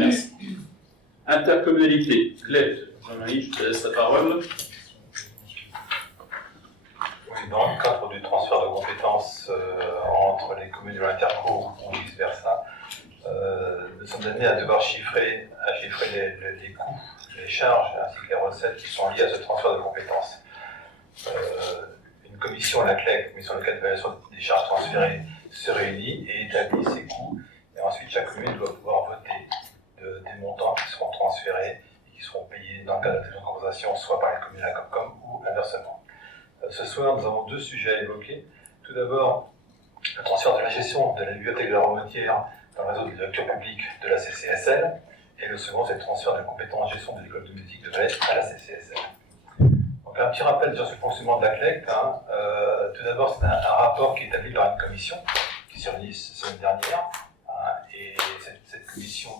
Merci. Intercommunalité. Claire, Jean-Marie, je te laisse la parole. Oui, dans le cadre du transfert de compétences entre les communes de l'interco ou vice-versa, nous sommes amenés à devoir chiffrer les coûts, les charges ainsi que les recettes qui sont liées à ce transfert de compétences. Une commission, la CLEC, commission locale d'évaluation des charges transférées, se réunit et établit ses coûts. Et ensuite, chaque commune doit pouvoir voter des montants qui seront transférés et qui seront payés dans le cadre de compensation, soit par les communes à la Comcom ou inversement. Ce soir, nous avons deux sujets à évoquer. Tout d'abord, le transfert de la gestion de la bibliothèque de la Romotière dans le réseau de lecture publique de la CCSL. Et le second, c'est le transfert de la compétence gestion de l'école de musique de Valette à la CCSL. Donc, un petit rappel sur le fonctionnement de la CLEC. Tout d'abord, c'est un rapport qui est établi par une commission qui s'est réunie la semaine dernière. Et cette commission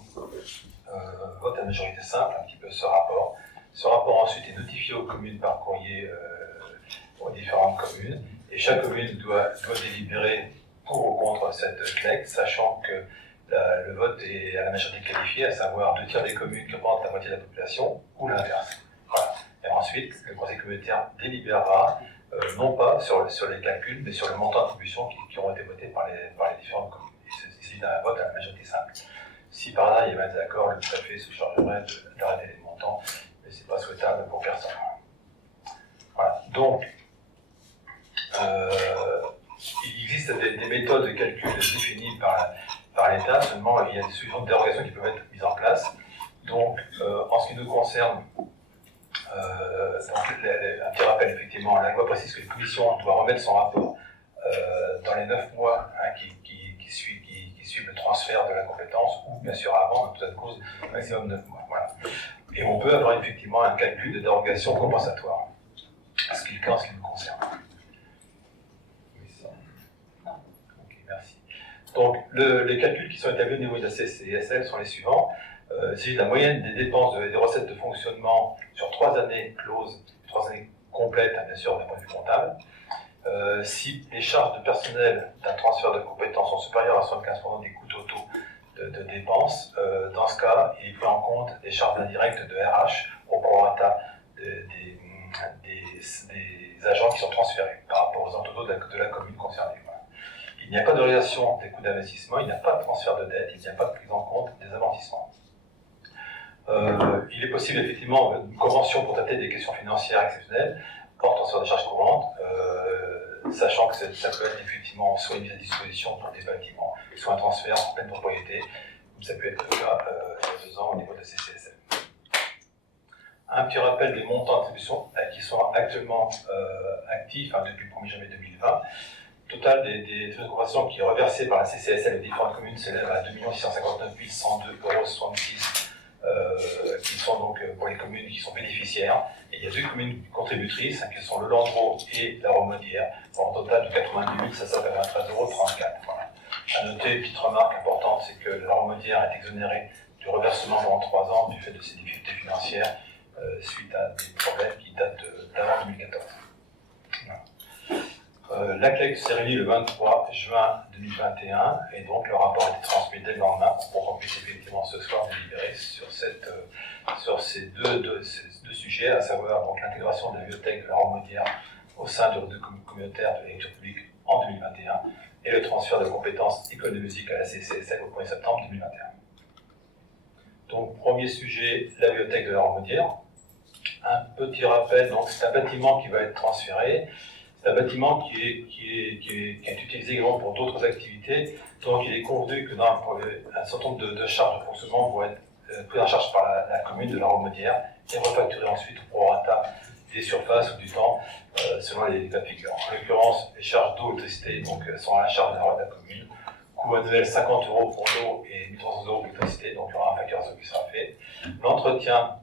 vote à majorité simple un petit peu ce rapport. Ce rapport ensuite est notifié aux communes par courrier aux différentes communes. Et chaque commune doit délibérer pour ou contre cette CLEC, sachant que le vote est à la majorité qualifiée, à savoir 2 tiers des communes qui représentent la moitié de la population, ou l'inverse. Voilà. Et ensuite, le conseil communautaire délibérera, non pas sur les calculs, mais sur le montant d'attribution qui auront été votés par les différentes communes. Il s'agit d'un vote à la majorité simple. Si par là il y avait un désaccord, le préfet se chargerait d'arrêter les montants, mais ce n'est pas souhaitable pour personne. Voilà. Donc, il existe des méthodes de calcul définies par l'État, seulement il y a des solutions de dérogation qui peuvent être mises en place. Donc, en ce qui nous concerne, un petit rappel, effectivement, la loi précise que la commission doit remettre son rapport dans les 9 mois qui suivent le transfert de la compétence, ou bien sûr avant, en toute cause, maximum 9 mois. Voilà. Et on peut avoir effectivement un calcul de dérogation compensatoire, ce qui est le cas en ce qui nous concerne. Ok, merci. Donc, les calculs qui sont établis au niveau de la CCSL sont les suivants. C'est la moyenne des dépenses des recettes de fonctionnement sur 3 années closes, 3 années complètes, bien sûr, d'un point de vue comptable. Si les charges de personnel d'un transfert de compétences sont supérieures à 75% des coûts totaux de dépenses, dans ce cas, il est pris en compte des charges indirectes de RH au prorata des agents qui sont transférés par rapport aux totaux de la commune concernée. Voilà. Il n'y a pas de réalisation des coûts d'investissement, il n'y a pas de transfert de dette, il n'y a pas de prise en compte des amortissements. Il est possible effectivement une convention pour traiter des questions financières exceptionnelles hors transfert de charges courantes, sachant que ça peut être effectivement soit une mise à disposition pour des bâtiments, soit un transfert en pleine propriété, comme ça peut être le cas il y a 2 ans au niveau de la CCSL. Un petit rappel des montants d'attribution qui sont actuellement actifs depuis le 1er janvier 2020. Le total des opérations qui est reversé par la CCSL aux différentes communes s'élève à 2 659 102,66 €, qui sont donc pour les communes qui sont bénéficiaires. Et il y a 2 communes contributrices, qui sont le Landreau et la Romodière, pour un total de 88 593,34 €. Voilà. À noter, une petite remarque importante, c'est que la Romodière est exonérée du reversement pendant 3 ans du fait de ses difficultés financières suite à des problèmes qui datent d'avant 2014. Voilà. La CLEC s'est réunie le 23 juin 2021 et donc le rapport a été transmis dès le lendemain pour qu'on puisse effectivement ce soir délibérer sur ces deux sujets, à savoir donc l'intégration de la bibliothèque de la Romodière au sein du réseau communautaire de lecture publique en 2021 et le transfert de compétences école de musique à la CCSL au 1er septembre 2021. Donc, premier sujet, la bibliothèque de la Romodière. Un petit rappel, donc c'est un bâtiment qui va être transféré. C'est un bâtiment qui est utilisé également pour d'autres activités. Donc, il est convenu que un certain nombre de charges de fonctionnement vont être prises en charge par la commune de la Romodière et refacturées ensuite au prorata des surfaces ou du temps selon les cas de figure. En l'occurrence, les charges d'eau et d'électricité sont à la charge de la commune. Coût annuel 50 € pour l'eau et 1 300 € pour l'électricité, donc il y aura un facteur qui sera fait. L'entretien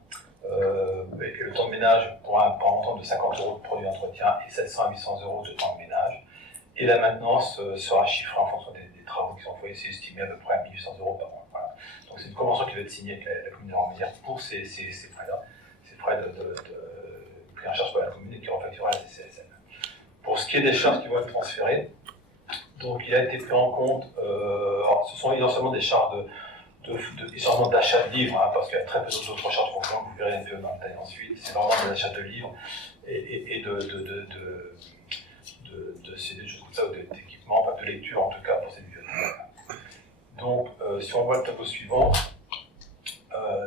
et le temps de ménage pour un montant de 50 € de produits d'entretien et 700 à 800 € de temps de ménage. Et la maintenance sera chiffrée en fonction des travaux qui sont faits, c'est estimé à peu près à 1 800 € par an. Voilà. Donc c'est une convention qui va être signée avec la commune de la Romodière pour ces frais-là, ces frais pris en charge par la commune et qui refacturera la CCSL. Pour ce qui est des charges qui vont être transférées, donc il a été pris en compte, alors, ce sont essentiellement des charges essentiellement d'achat de livres, hein, parce qu'il y a très peu d'autres charges pour vous verrez un peu dans le détail ensuite. C'est vraiment de l'achat de livres et de choses comme ça, ou d'équipements, enfin de lecture en tout cas pour ces bibliothèques. Donc, si on voit le tableau suivant,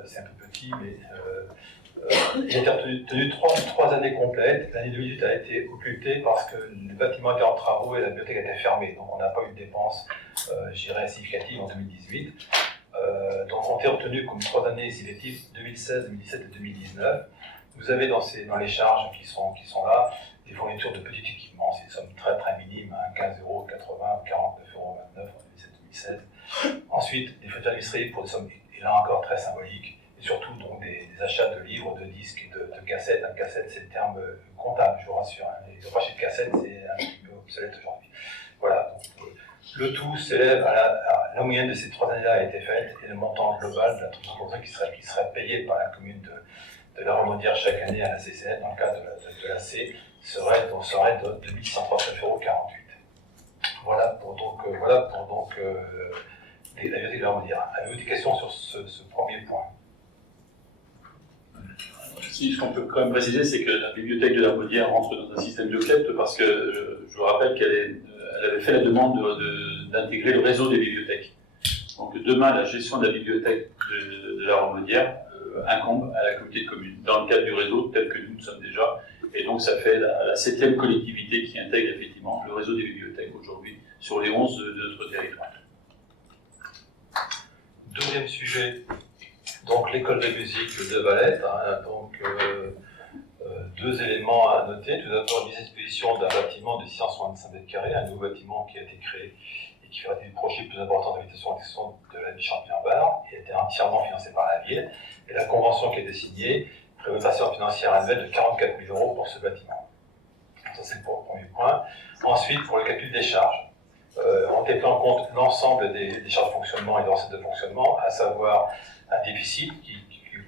c'est un peu petit, mais il a été tenu 3 années complètes. L'année 2018 a été occultée parce que le bâtiment était en travaux et la bibliothèque a été fermée. Donc, on n'a pas eu de dépenses, je dirais, significatives en 2018. Donc, on a retenu comme 3 années significatives 2016, 2017 et 2019. Vous avez dans les charges qui sont là des fournitures de petits équipements. C'est des sommes très très minimes, hein, 15 €, 80, 49,29 € en 2017-2016. Ensuite, des feuilles administratives pour des sommes, et là encore très symboliques, et surtout donc des achats de livres, de disques et de cassettes. Un cassette, c'est le terme comptable, je vous rassure. Hein. Les achats de cassettes, c'est un petit peu obsolète aujourd'hui. Voilà. Donc, le tout s'élève à la moyenne de ces 3 années-là a été faite, et le montant global de la transaction qui serait payé par la commune de la Remaudière chaque année à la CCN, dans le cadre de la C, serait de 2139,48 €. Voilà pour la bibliothèque de la Remaudière. Avez-vous des questions sur ce premier point? Si, ce qu'on peut quand même préciser, c'est que la bibliothèque de la Remaudière rentre dans un système de cleft parce que je vous rappelle qu'elle avait fait la demande d'intégrer le réseau des bibliothèques. Donc demain, la gestion de la bibliothèque de la Remaudière incombe à la communauté de communes, dans le cadre du réseau tel que nous sommes déjà. Et donc ça fait la 7e collectivité qui intègre effectivement le réseau des bibliothèques aujourd'hui sur les 11 de notre territoire. Deuxième sujet, donc l'école de musique de Valette. Hein, donc 2 éléments à noter. Tout d'abord, mise à disposition d'un bâtiment de 665 mètres carrés, un nouveau bâtiment qui a été créé et qui fera des projets plus importants d'habitation de la ville Championne-Bar, qui a été entièrement financé par la ville. Et la convention qui a été signée prévoit une dotation financière annuelle de 44 000 € pour ce bâtiment. Ça, c'est le premier point. Ensuite, pour le calcul des charges, on a pris en compte l'ensemble des charges de fonctionnement et des recettes de fonctionnement, à savoir un déficit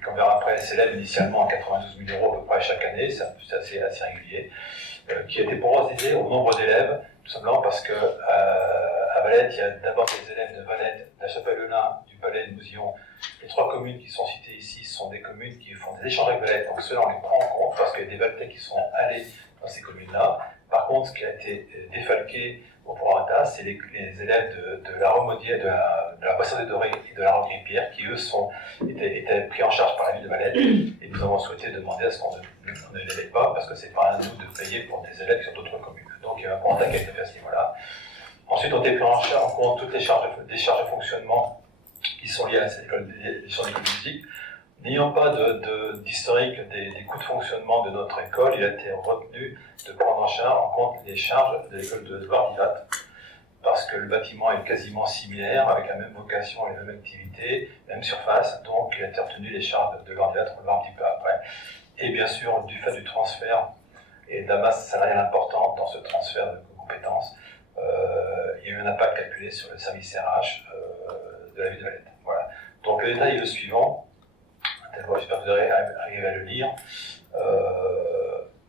qu'on verra après, s'élève initialement à 92 000 € à peu près chaque année, c'est assez régulier, qui a été proposé au nombre d'élèves, tout simplement parce que à Valette, il y a d'abord des élèves de Valette, de la Chapelle-le-Lin, du Palais, de Mousillon. Les 3 communes qui sont citées ici sont des communes qui font des échanges avec Valette, donc ceux-là on les prend en compte parce qu'il y a des Valettais qui sont allés dans ces communes-là. Par contre, ce qui a été défalqué au prorata, c'est les élèves de la Remaudière, de la Boissonnerie Dorée et de la Rangrier-Pierre qui, eux, étaient pris en charge par la ville de Valette. Et nous avons souhaité demander à ce qu'on ne les aide pas, parce que c'est pas à nous de payer pour des élèves sur d'autres communes. Donc il y a un prorata qui a été fait à ce niveau-là. Ensuite, on a pris en compte toutes les charges de fonctionnement qui sont liées à cette école, les charges de musique. N'ayant pas d'historique des coûts de fonctionnement de notre école, il a été retenu de prendre en compte les charges de l'école de Vardivat, parce que le bâtiment est quasiment similaire, avec la même vocation et la même activité, même surface, donc il a été retenu les charges de Vardivat, on le verra un petit peu après. Et bien sûr, du fait du transfert et de la masse salariale importante dans ce transfert de compétences, il y a eu un impact calculé sur le service RH de la ville de Valette. Voilà. Donc le détail est le suivant. J'espère que vous allez arriver à le lire.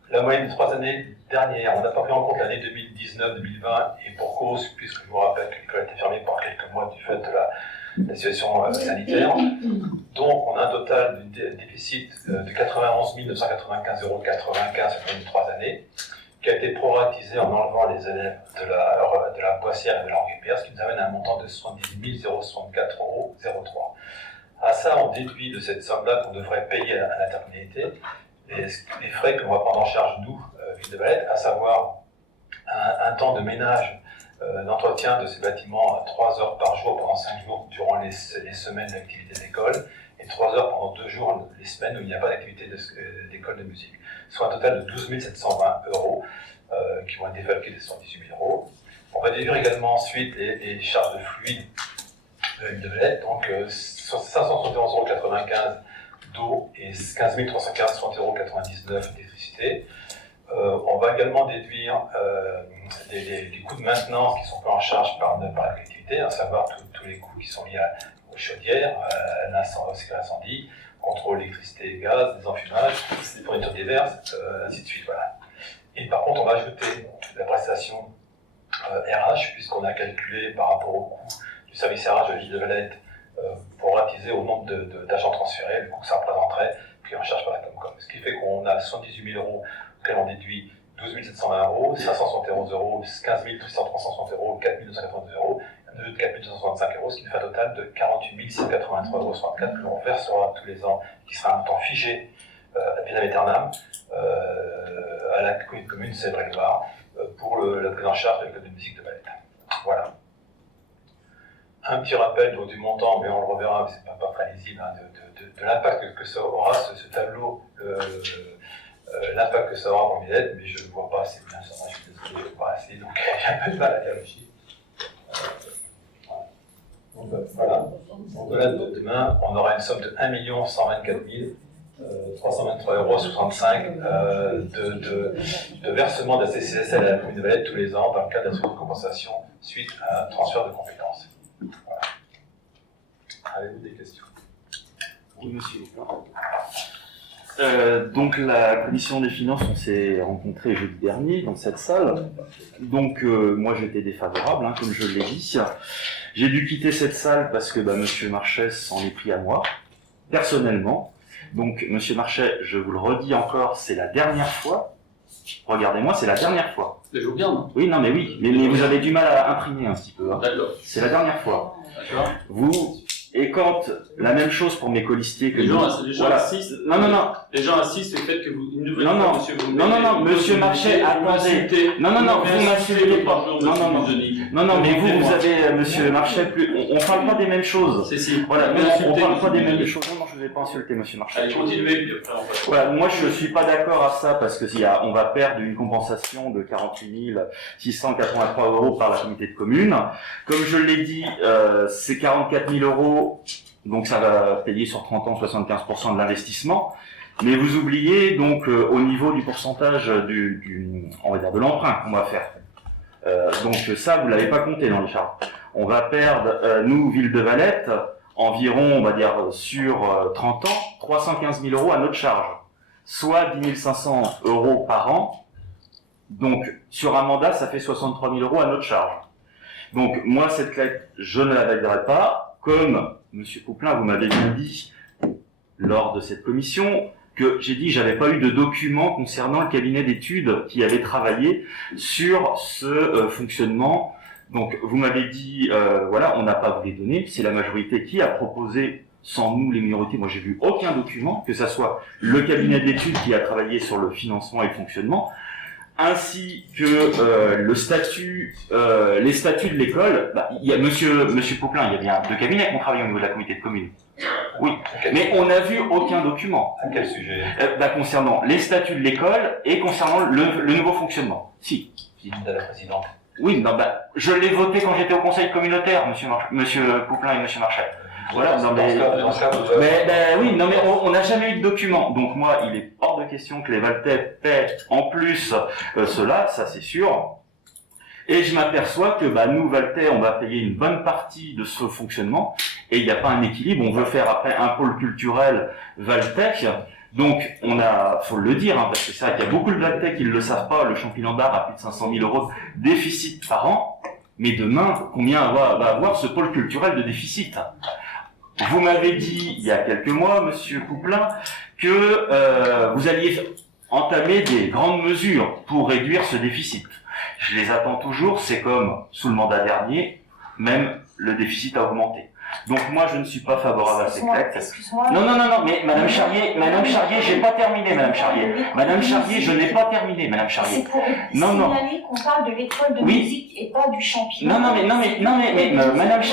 La moyenne des 3 années dernières, on n'a pas pris en compte l'année 2019-2020, et pour cause, puisque je vous rappelle que l'école a été fermée pendant quelques mois du fait de la situation sanitaire. Donc on a un total de déficit de 91 995,95 € sur les 3 années, qui a été proratisé en enlevant les élèves de la Boissière et de la Rangrier-Pierre, ce qui nous amène à un montant de 78 064,03 €. À ça, on déduit de cette somme-là qu'on devrait payer à l'intercommunalité les frais qu'on va prendre en charge, nous, Ville de Valette, à savoir un temps de ménage, d'entretien de ces bâtiments à 3 heures par jour pendant 5 jours durant les semaines d'activité d'école, et 3 heures pendant 2 jours les semaines où il n'y a pas d'activité d'école de musique. Soit un total de 12 720 € qui vont être défalqués des 118 000 €. On va déduire également ensuite les charges de fluide de la Ville de Valette, donc 571,95 € d'eau et 15 315,99 € d'électricité. On va également déduire les coûts de maintenance qui sont pris en charge par la collectivité, à savoir tous les coûts qui sont liés aux chaudières, à l'incendie, contrôle électricité et gaz, des enfumages, des fournitures diverses, ainsi de suite. Voilà. Et par contre, on va ajouter la prestation RH, puisqu'on a calculé par rapport au coût du service RH de la Ville de Valette pour attiser au nombre d'agents transférés, le coût que ça représenterait, pris en charge par la Comcom. Ce qui fait qu'on a 78 000 euros auxquels on déduit 12 720 euros, 571 euros, 15 360 euros, 4 292 euros, de 4 265 euros, ce qui nous fait un total de 48 683,64 euros que l'on versera tous les ans, qui sera un montant figé ad vitam aeternam à la commune Sèvres-et-Loire pour la prise en charge de l'école de musique de Valette. Voilà. Un petit rappel du montant, mais on le reverra, mais c'est pas très lisible, hein, de l'impact que ça aura, ce tableau, l'impact que ça aura pour Villette, mais je ne vois pas assez bien ça, je suis désolé, je ne vois pas assez, donc j'ai un peu de mal à lire le chiffre. Voilà. Donc là, demain, on aura une somme de 1 124 323,65 euros de versement de la CCSL à la commune de Valette tous les ans dans le cadre de la compensation suite à un transfert de compétences. Voilà. Avez-vous des questions? Oui, monsieur. Donc la commission des finances, on s'est rencontrés jeudi dernier dans cette salle. Donc moi j'étais défavorable, hein, comme je l'ai dit. J'ai dû quitter cette salle parce que monsieur Marchais s'en est pris à moi, personnellement. Donc monsieur Marchais, je vous le redis encore, c'est la dernière fois. Regardez-moi, c'est la dernière fois. Je vous regarde. Oui, non mais oui, mais vous avez du mal à imprimer un petit peu. Hein. D'accord. C'est la dernière fois. D'accord. Vous... Et quand, la même chose pour mes colistiers que les gens voilà. assistent. Non. Les gens assistent au fait que vous, une nouvelle non, fois, non. monsieur, vous non, monsieur Marchais, attendez. Non, vous m'insultez pas. Non, mais vous avez, monsieur Marchais, on parle pas des mêmes choses. Si. Voilà, on parle pas des mêmes choses. Non, je ne vais pas insulter, monsieur Marchais. Allez, continuez, puis après, on va... Voilà, moi, je suis pas d'accord à ça, parce que on va perdre une compensation de 48 683 euros par la communauté de communes. Comme je l'ai dit, c'est 44 000 euros. Donc ça va payer sur 30 ans 75% de l'investissement, mais vous oubliez donc au niveau du pourcentage on va dire de l'emprunt qu'on va faire. Donc ça vous l'avez pas compté dans les charges. On va perdre nous ville de Valette environ on va dire sur 30 ans 315 000 euros à notre charge, soit 10 500 euros par an. Donc sur un mandat ça fait 63 000 euros à notre charge. Donc moi cette claque je ne la validerai pas. Comme monsieur Couplin, vous m'avez bien dit lors de cette commission que j'ai dit que j'avais pas eu de documents concernant le cabinet d'études qui avait travaillé sur ce fonctionnement. Donc vous m'avez dit voilà, on n'a pas voulu les donner, c'est la majorité qui a proposé sans nous les minorités. Moi j'ai vu aucun document, que ça soit le cabinet d'études qui a travaillé sur le financement et le fonctionnement, ainsi que le statut, les statuts de l'école. Il y a monsieur Poplin, il y a bien deux cabinets qui ont travaillé au niveau de la communauté de communes. Oui, mais on n'a vu aucun document. À quel sujet? Concernant les statuts de l'école et concernant le nouveau fonctionnement. Si. Qui dit à la présidente? Oui, je l'ai voté quand j'étais au conseil communautaire, monsieur Poplin et monsieur Marchais. Voilà, mais on n'a jamais eu de document. Donc moi, il est hors de question que les Valtais paient en plus cela, ça c'est sûr. Et je m'aperçois que nous, Valtais, on va payer une bonne partie de ce fonctionnement, et il n'y a pas un équilibre. On veut faire après un pôle culturel Valtais. Donc faut le dire, hein, parce que c'est vrai qu'il y a beaucoup de Valtais qui ne le savent pas, le Champignon d'Art a plus de 500 000 euros de déficit par an. Mais demain, combien va avoir ce pôle culturel de déficit? Vous m'avez dit, il y a quelques mois, monsieur Couplin, que vous alliez entamer des grandes mesures pour réduire ce déficit. Je les attends toujours, c'est comme sous le mandat dernier, même le déficit a augmenté. Donc moi, je ne suis pas favorable à ces actes. Excuse-moi. Non, mais Madame Charrier, j'ai pas terminé, Madame Charrier. Madame Charrier, je n'ai pas terminé, Madame Charrier. C'est pour signaler qu'on parle de l'école de musique et pas du champignon. Non, mais Madame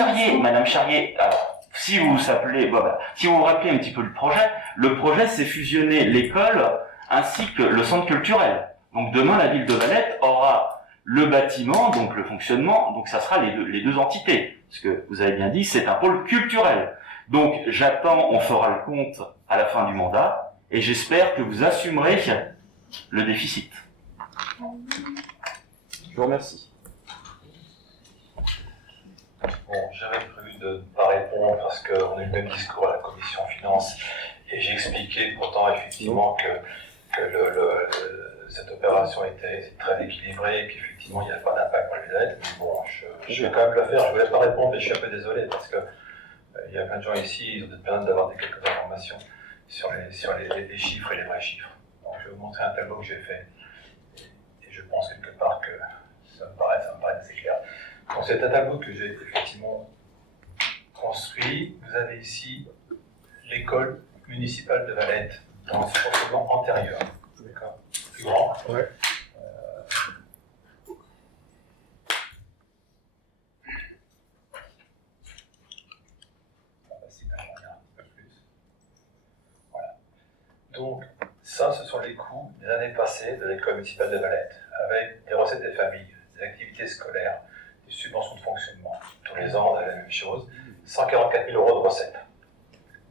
Charrier, alors, si vous vous rappelez un petit peu le projet c'est fusionner l'école ainsi que le centre culturel. Donc demain, la ville de Valette aura le bâtiment, donc le fonctionnement, donc ça sera les deux entités. Parce que vous avez bien dit, c'est un pôle culturel. Donc j'attends, on fera le compte à la fin du mandat, et j'espère que vous assumerez le déficit. Je vous remercie. Bon, j'avais prévu de ne pas répondre parce qu'on a eu le même discours à la commission finances, et j'ai expliqué pourtant effectivement que cette opération était très équilibrée, qu'effectivement il n'y avait pas d'impact pour les aides. Mais bon, je vais quand même le faire, je ne voulais pas répondre, mais je suis un peu désolé parce que Il y a plein de gens ici, ils ont peut-être besoin d'avoir quelques informations sur les chiffres et les vrais chiffres. Donc je vais vous montrer un tableau que j'ai fait. Et je pense quelque part que ça me paraît assez clair. Donc c'est un tableau que j'ai effectivement construit. Vous avez ici l'école municipale de Valette dans ce fonctionnement antérieur. D'accord. Plus grand. Ouais. Donc, ça, ce sont les coûts des années passées de l'école municipale de Valette, avec des recettes des familles, des activités scolaires, des subventions de fonctionnement. Tous les ans, on a la même chose. 144 000 euros de recettes.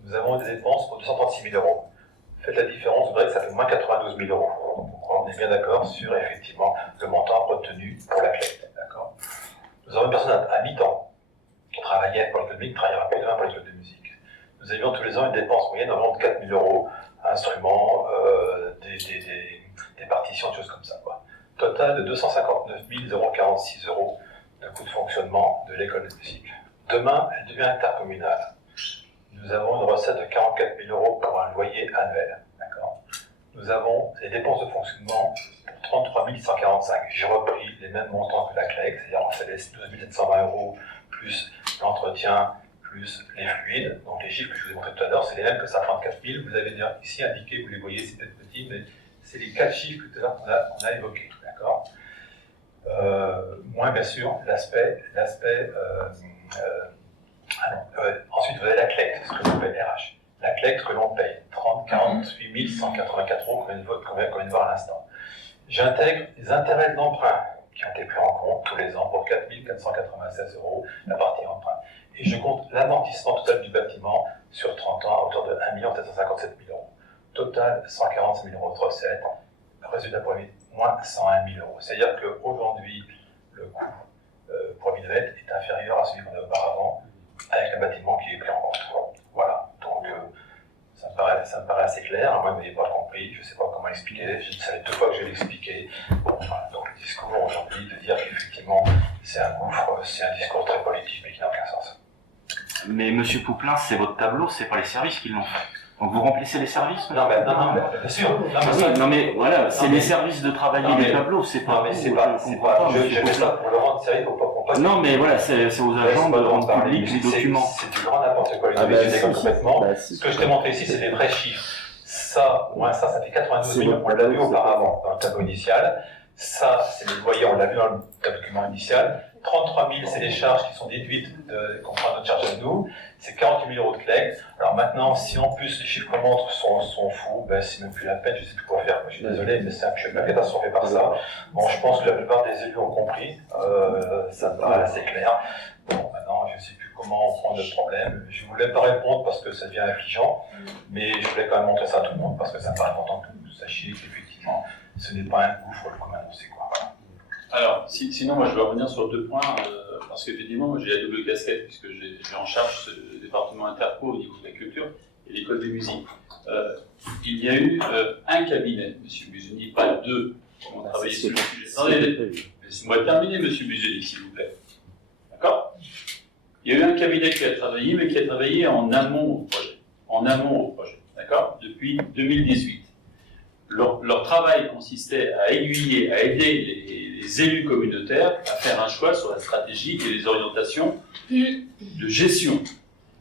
Nous avons des dépenses pour 236 000 euros. Faites la différence, vous verrez que ça fait moins 92 000 euros. Donc, on est bien d'accord sur, effectivement, le montant retenu pour la clé. D'accord. Nous avons une personne à mi-temps qui travaillait pour l'école de musique, qui travaillera plus demain pour l'école de musique. Nous avions tous les ans une dépense moyenne d'environ 4 000 euros. Instruments, des partitions, des choses comme ça. Quoi. Total de 259 046 euros de coût de fonctionnement de l'école de musique. Demain, elle devient intercommunale. Nous avons une recette de 44 000 euros pour un loyer annuel. D'accord. Nous avons les dépenses de fonctionnement pour 33 145. J'ai repris les mêmes montants que la CLEC, c'est-à-dire on fait les 12 720 euros plus l'entretien, plus les fluides, donc les chiffres que je vous ai montrés tout à l'heure, c'est les mêmes que ça, 34 000. Vous avez ici indiqué, vous les voyez, c'est peut-être petit, mais c'est les 4 chiffres tout à l'heure qu'on a évoqués, d'accord. Moins bien sûr l'aspect. Ensuite, vous avez la CLEC, ce que l'on paye RH. La CLEC, ce que l'on paye, 48 184 euros, qu'on vient de voir à l'instant. J'intègre les intérêts d'emprunt qui ont été pris en compte tous les ans pour 4 496 euros, la partie emprunt. Et je compte l'amortissement total du bâtiment sur 30 ans à hauteur de 1 757 000 euros. Total, 146 000 euros de recettes. Résultat premier, moins 101 000 euros. C'est-à-dire qu'aujourd'hui, le coût pour Valette est inférieur à celui qu'on a auparavant, avec un bâtiment qui est pris en compte. Voilà. Donc, ça me paraît assez clair. Moi, vous n'avez pas compris. Je ne sais pas comment expliquer. Je savais 2 fois que je vais l'expliquer. Bon, voilà. Donc, le discours aujourd'hui de dire qu'effectivement, c'est un gouffre, c'est un discours très politique, mais qui n'a aucun sens. Mais Monsieur Pouplin, c'est votre tableau, c'est pas les services qui l'ont fait. Donc vous remplissez les services? Non, mais bien sûr. Non, mais voilà, c'est les services de travailler les tableaux, c'est pas. Non, mais c'est pas. Je fais ça pour le rendre sérieux, pour pas. Non, mais voilà, c'est aux agents de rendre public les documents. C'est du grand n'importe quoi. Complètement. Ce que je t'ai montré ici, c'est des vrais chiffres. Ça, moins ça fait 92 millions. On l'a vu auparavant dans le tableau initial. Ça, c'est le loyer, on l'a vu dans le document initial. 33 000, c'est les charges qui sont déduites qu'on prend notre charge à nous. C'est 48 000 euros de CLEC. Alors maintenant, si en plus les chiffres qu'on montre sont fous, ben c'est même plus la peine, je sais plus quoi faire. Je suis désolé, mais je suis pas catastrophé par ça. Bon, je pense que la plupart des élus ont compris. Ça me paraît assez clair. Bon, maintenant, je ne sais plus comment prendre le problème. Je ne voulais pas répondre parce que ça devient affligeant, mais je voulais quand même montrer ça à tout le monde parce que ça me paraît important que vous sachiez qu'effectivement, ce n'est pas un gouffre comme annoncé. Voilà. Alors, sinon, moi je vais revenir sur 2 points, parce qu'effectivement, moi j'ai la double casquette, puisque j'ai en charge ce département interco au niveau de la culture et l'école des musiques. Il y a eu un cabinet, M. Busoni, pas 2, qui ont travaillé sur le sujet. Attendez, laissez-moi terminer, M. Busoni, s'il vous plaît. D'accord? Il y a eu un cabinet qui a travaillé, mais qui a travaillé en amont au projet. D'accord? Depuis 2018. Leur travail consistait à aiguiller, à aider les élus communautaires à faire un choix sur la stratégie et les orientations de gestion.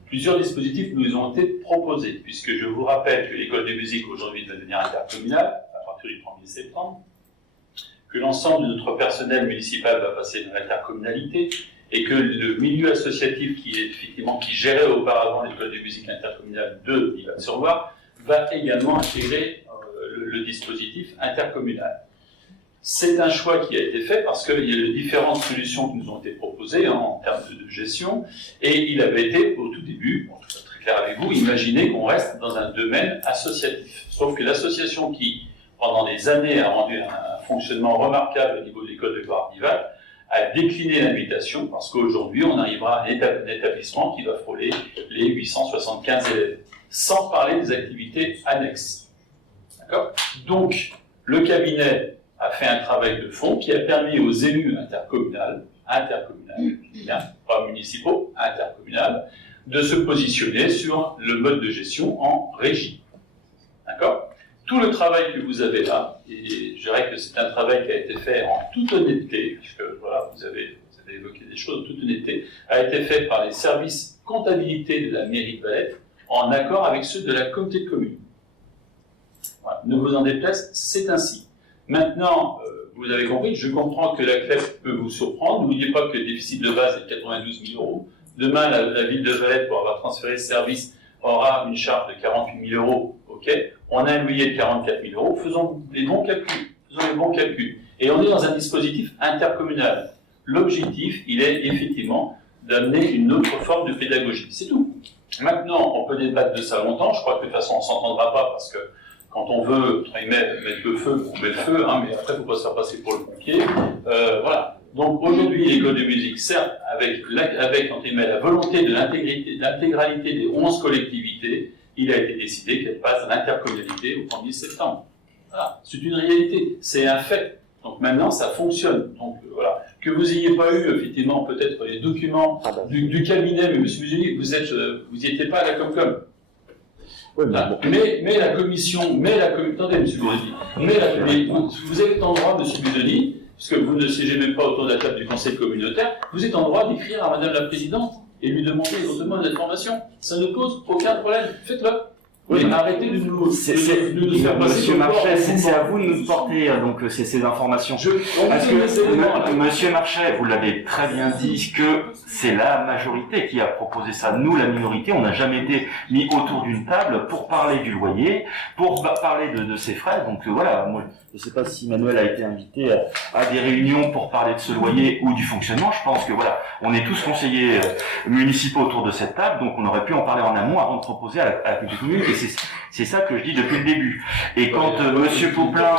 Plusieurs dispositifs nous ont été proposés, puisque je vous rappelle que l'école de musique aujourd'hui va devenir intercommunale à partir du 1er septembre, que l'ensemble de notre personnel municipal va passer dans l'intercommunalité, et que le milieu associatif qui gérait auparavant l'école de musique intercommunale de Yvette-sur-Loire va également intégrer le dispositif intercommunal. C'est un choix qui a été fait parce qu'il y a eu différentes solutions qui nous ont été proposées en termes de gestion, et il avait été, au tout début, pour être très clair avec vous, imaginé qu'on reste dans un domaine associatif. Sauf que l'association qui, pendant des années, a rendu un fonctionnement remarquable au niveau de l'école de Loire-Dival, a décliné l'invitation parce qu'aujourd'hui, on arrivera à un établissement qui va frôler les 875 élèves, sans parler des activités annexes. D'accord ? Donc, le cabinet a fait un travail de fond qui a permis aux élus intercommunaux, bien, pas municipaux, intercommunaux, de se positionner sur le mode de gestion en régie. D'accord ? Tout le travail que vous avez là, et je dirais que c'est un travail qui a été fait en toute honnêteté, puisque voilà, vous avez évoqué des choses en toute honnêteté, a été fait par les services comptabilité de la mairie de Valette, en accord avec ceux de la communauté de communes. Voilà. Ne vous en déplaise, c'est ainsi. Maintenant, vous avez compris, je comprends que la CLEP peut vous surprendre. N'oubliez pas que le déficit de base est de 92 000 euros. Demain, la ville de Valette, pour avoir transféré ce service, aura une charge de 48 000 euros. OK, on a un loyer de 44 000 euros. Faisons les bons calculs. Et on est dans un dispositif intercommunal. L'objectif, il est effectivement d'amener une autre forme de pédagogie. C'est tout. Maintenant, on peut débattre de ça longtemps. Je crois que de toute façon, on ne s'entendra pas parce que quand on veut, entre guillemets, mettre le feu, on met le feu, hein, mais après, il ne faut pas se faire passer pour le pompier. Voilà. Donc aujourd'hui, l'école de musique, certes, avec entre guillemets, la volonté de l'intégralité des 11 collectivités, il a été décidé qu'elle passe à l'intercommunalité au 1er septembre. Voilà. C'est une réalité, c'est un fait. Donc maintenant, ça fonctionne. Donc voilà. Que vous n'ayez pas eu, effectivement, peut-être les documents du cabinet, mais M. Musoni, vous n'y étiez pas à la Comcom. Oui, mais la commission, attendez, M. Musoni, vous êtes en droit, M. Musoni, puisque vous ne siégez même pas autour de la table du conseil communautaire, vous êtes en droit d'écrire à Madame la Présidente et lui demander éventuellement des informations. Ça ne pose aucun problème. Faites-le. Oui, mais arrêtez de nous faire passer. Monsieur Marchais, c'est à vous de nous porter donc ces informations. Parce que Monsieur Marchais, vous l'avez très bien dit, que c'est la majorité qui a proposé ça. Nous, la minorité, on n'a jamais été mis autour d'une table pour parler du loyer, pour parler de ses frais. Donc voilà, moi, je ne sais pas si Manuel a été invité à des réunions pour parler de ce loyer ou du fonctionnement. Je pense que voilà, on est tous conseillers municipaux autour de cette table, donc on aurait pu en parler en amont avant de proposer à la petite commune. Et c'est ça que je dis depuis le début. Et quand Monsieur Poplin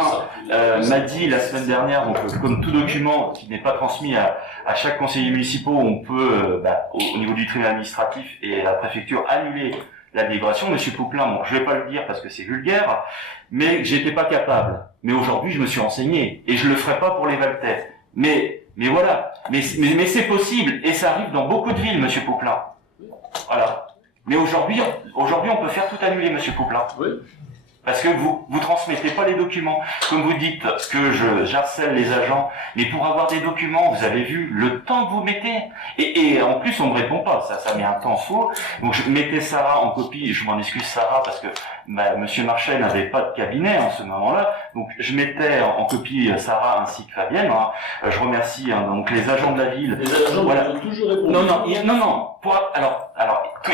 m'a dit la semaine dernière, donc comme tout document qui n'est pas transmis à chaque conseiller municipal, on peut, au niveau du tribunal administratif et à la préfecture, annuler la délibération. Monsieur Poplin, bon, je vais pas le dire parce que c'est vulgaire, mais j'étais pas capable. Mais aujourd'hui, je me suis renseigné et je le ferai pas pour les Valtais. Mais voilà. Mais c'est possible et ça arrive dans beaucoup de villes, Monsieur Poplin. Voilà. Mais aujourd'hui, on peut faire tout annuler, Monsieur Poplin. Oui. Parce que vous transmettez pas les documents. Comme vous dites que j'harcèle les agents, mais pour avoir des documents, vous avez vu le temps que vous mettez. Et en plus, on me répond pas. Ça met un temps fou. Donc je mettais Sarah en copie, et je m'en excuse Sarah, parce que Monsieur Marchais n'avait pas de cabinet en ce moment-là. Donc je mettais en copie Sarah ainsi que Fabienne. Hein. Je remercie donc les agents de la ville. Les agents ont toujours répondu. Non. Alors,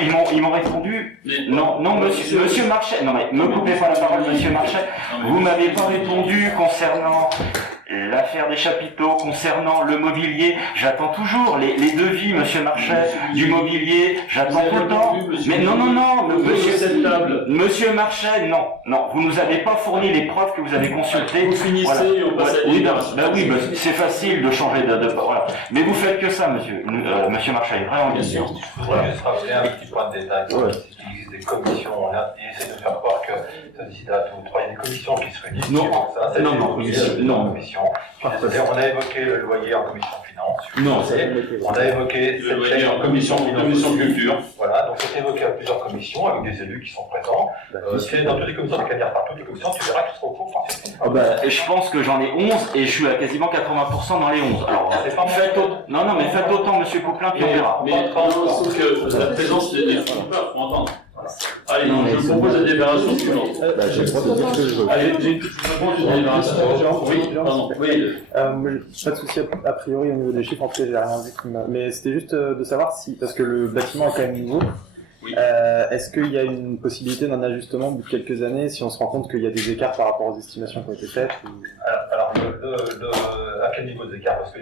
ils m'ont répondu. Non, Monsieur Marchais. Non mais me coupez pas la parole, Monsieur Marchais. Vous m'avez pas répondu concernant l'affaire des chapiteaux, concernant le mobilier. J'attends toujours les devis, Monsieur Marchais, du mobilier. J'attends tout le temps. Mais non, Monsieur Marchais, non. Vous nous avez pas fourni les preuves que vous avez consultées. Vous finissez et on passe à oui, c'est facile de changer de voilà. Mais vous faites que ça, Monsieur Marchais, vraiment bien sûr. Je voudrais juste rappeler un petit point de détail. Il existe des commissions, on essaie de faire croire que ça décide à tout. Il y a des commissions qui se réunissent. Non. Commission. On a évoqué le loyer en commission finance. Non, on a évoqué le loyer en commission culture. Voilà, donc c'est évoqué à plusieurs commissions avec des élus qui sont présents. C'est dans toutes les commissions, de carrière par toutes les commissions, tu verras qu'ils seront au cours. Et je pense que j'en ai 11 et je suis à quasiment 80% dans les 11. Alors, faites autant, Monsieur Poplin, puis on verra. Mais sauf que la présence des trompeurs, faut entendre. Allez, je vous propose la délibération suivante. J'ai le droit de dire ce que je veux. Allez, je vous propose une délibération. Oui, pardon. Pas de souci a priori au niveau des chiffres, en tout cas j'ai rien dit. Mais c'était juste de savoir si, parce que le bâtiment est quand même nouveau, oui. Est-ce qu'il y a une possibilité d'un ajustement au bout de quelques années si on se rend compte qu'il y a des écarts par rapport aux estimations qui ont été faites Alors, à quel niveau des écarts? Parce que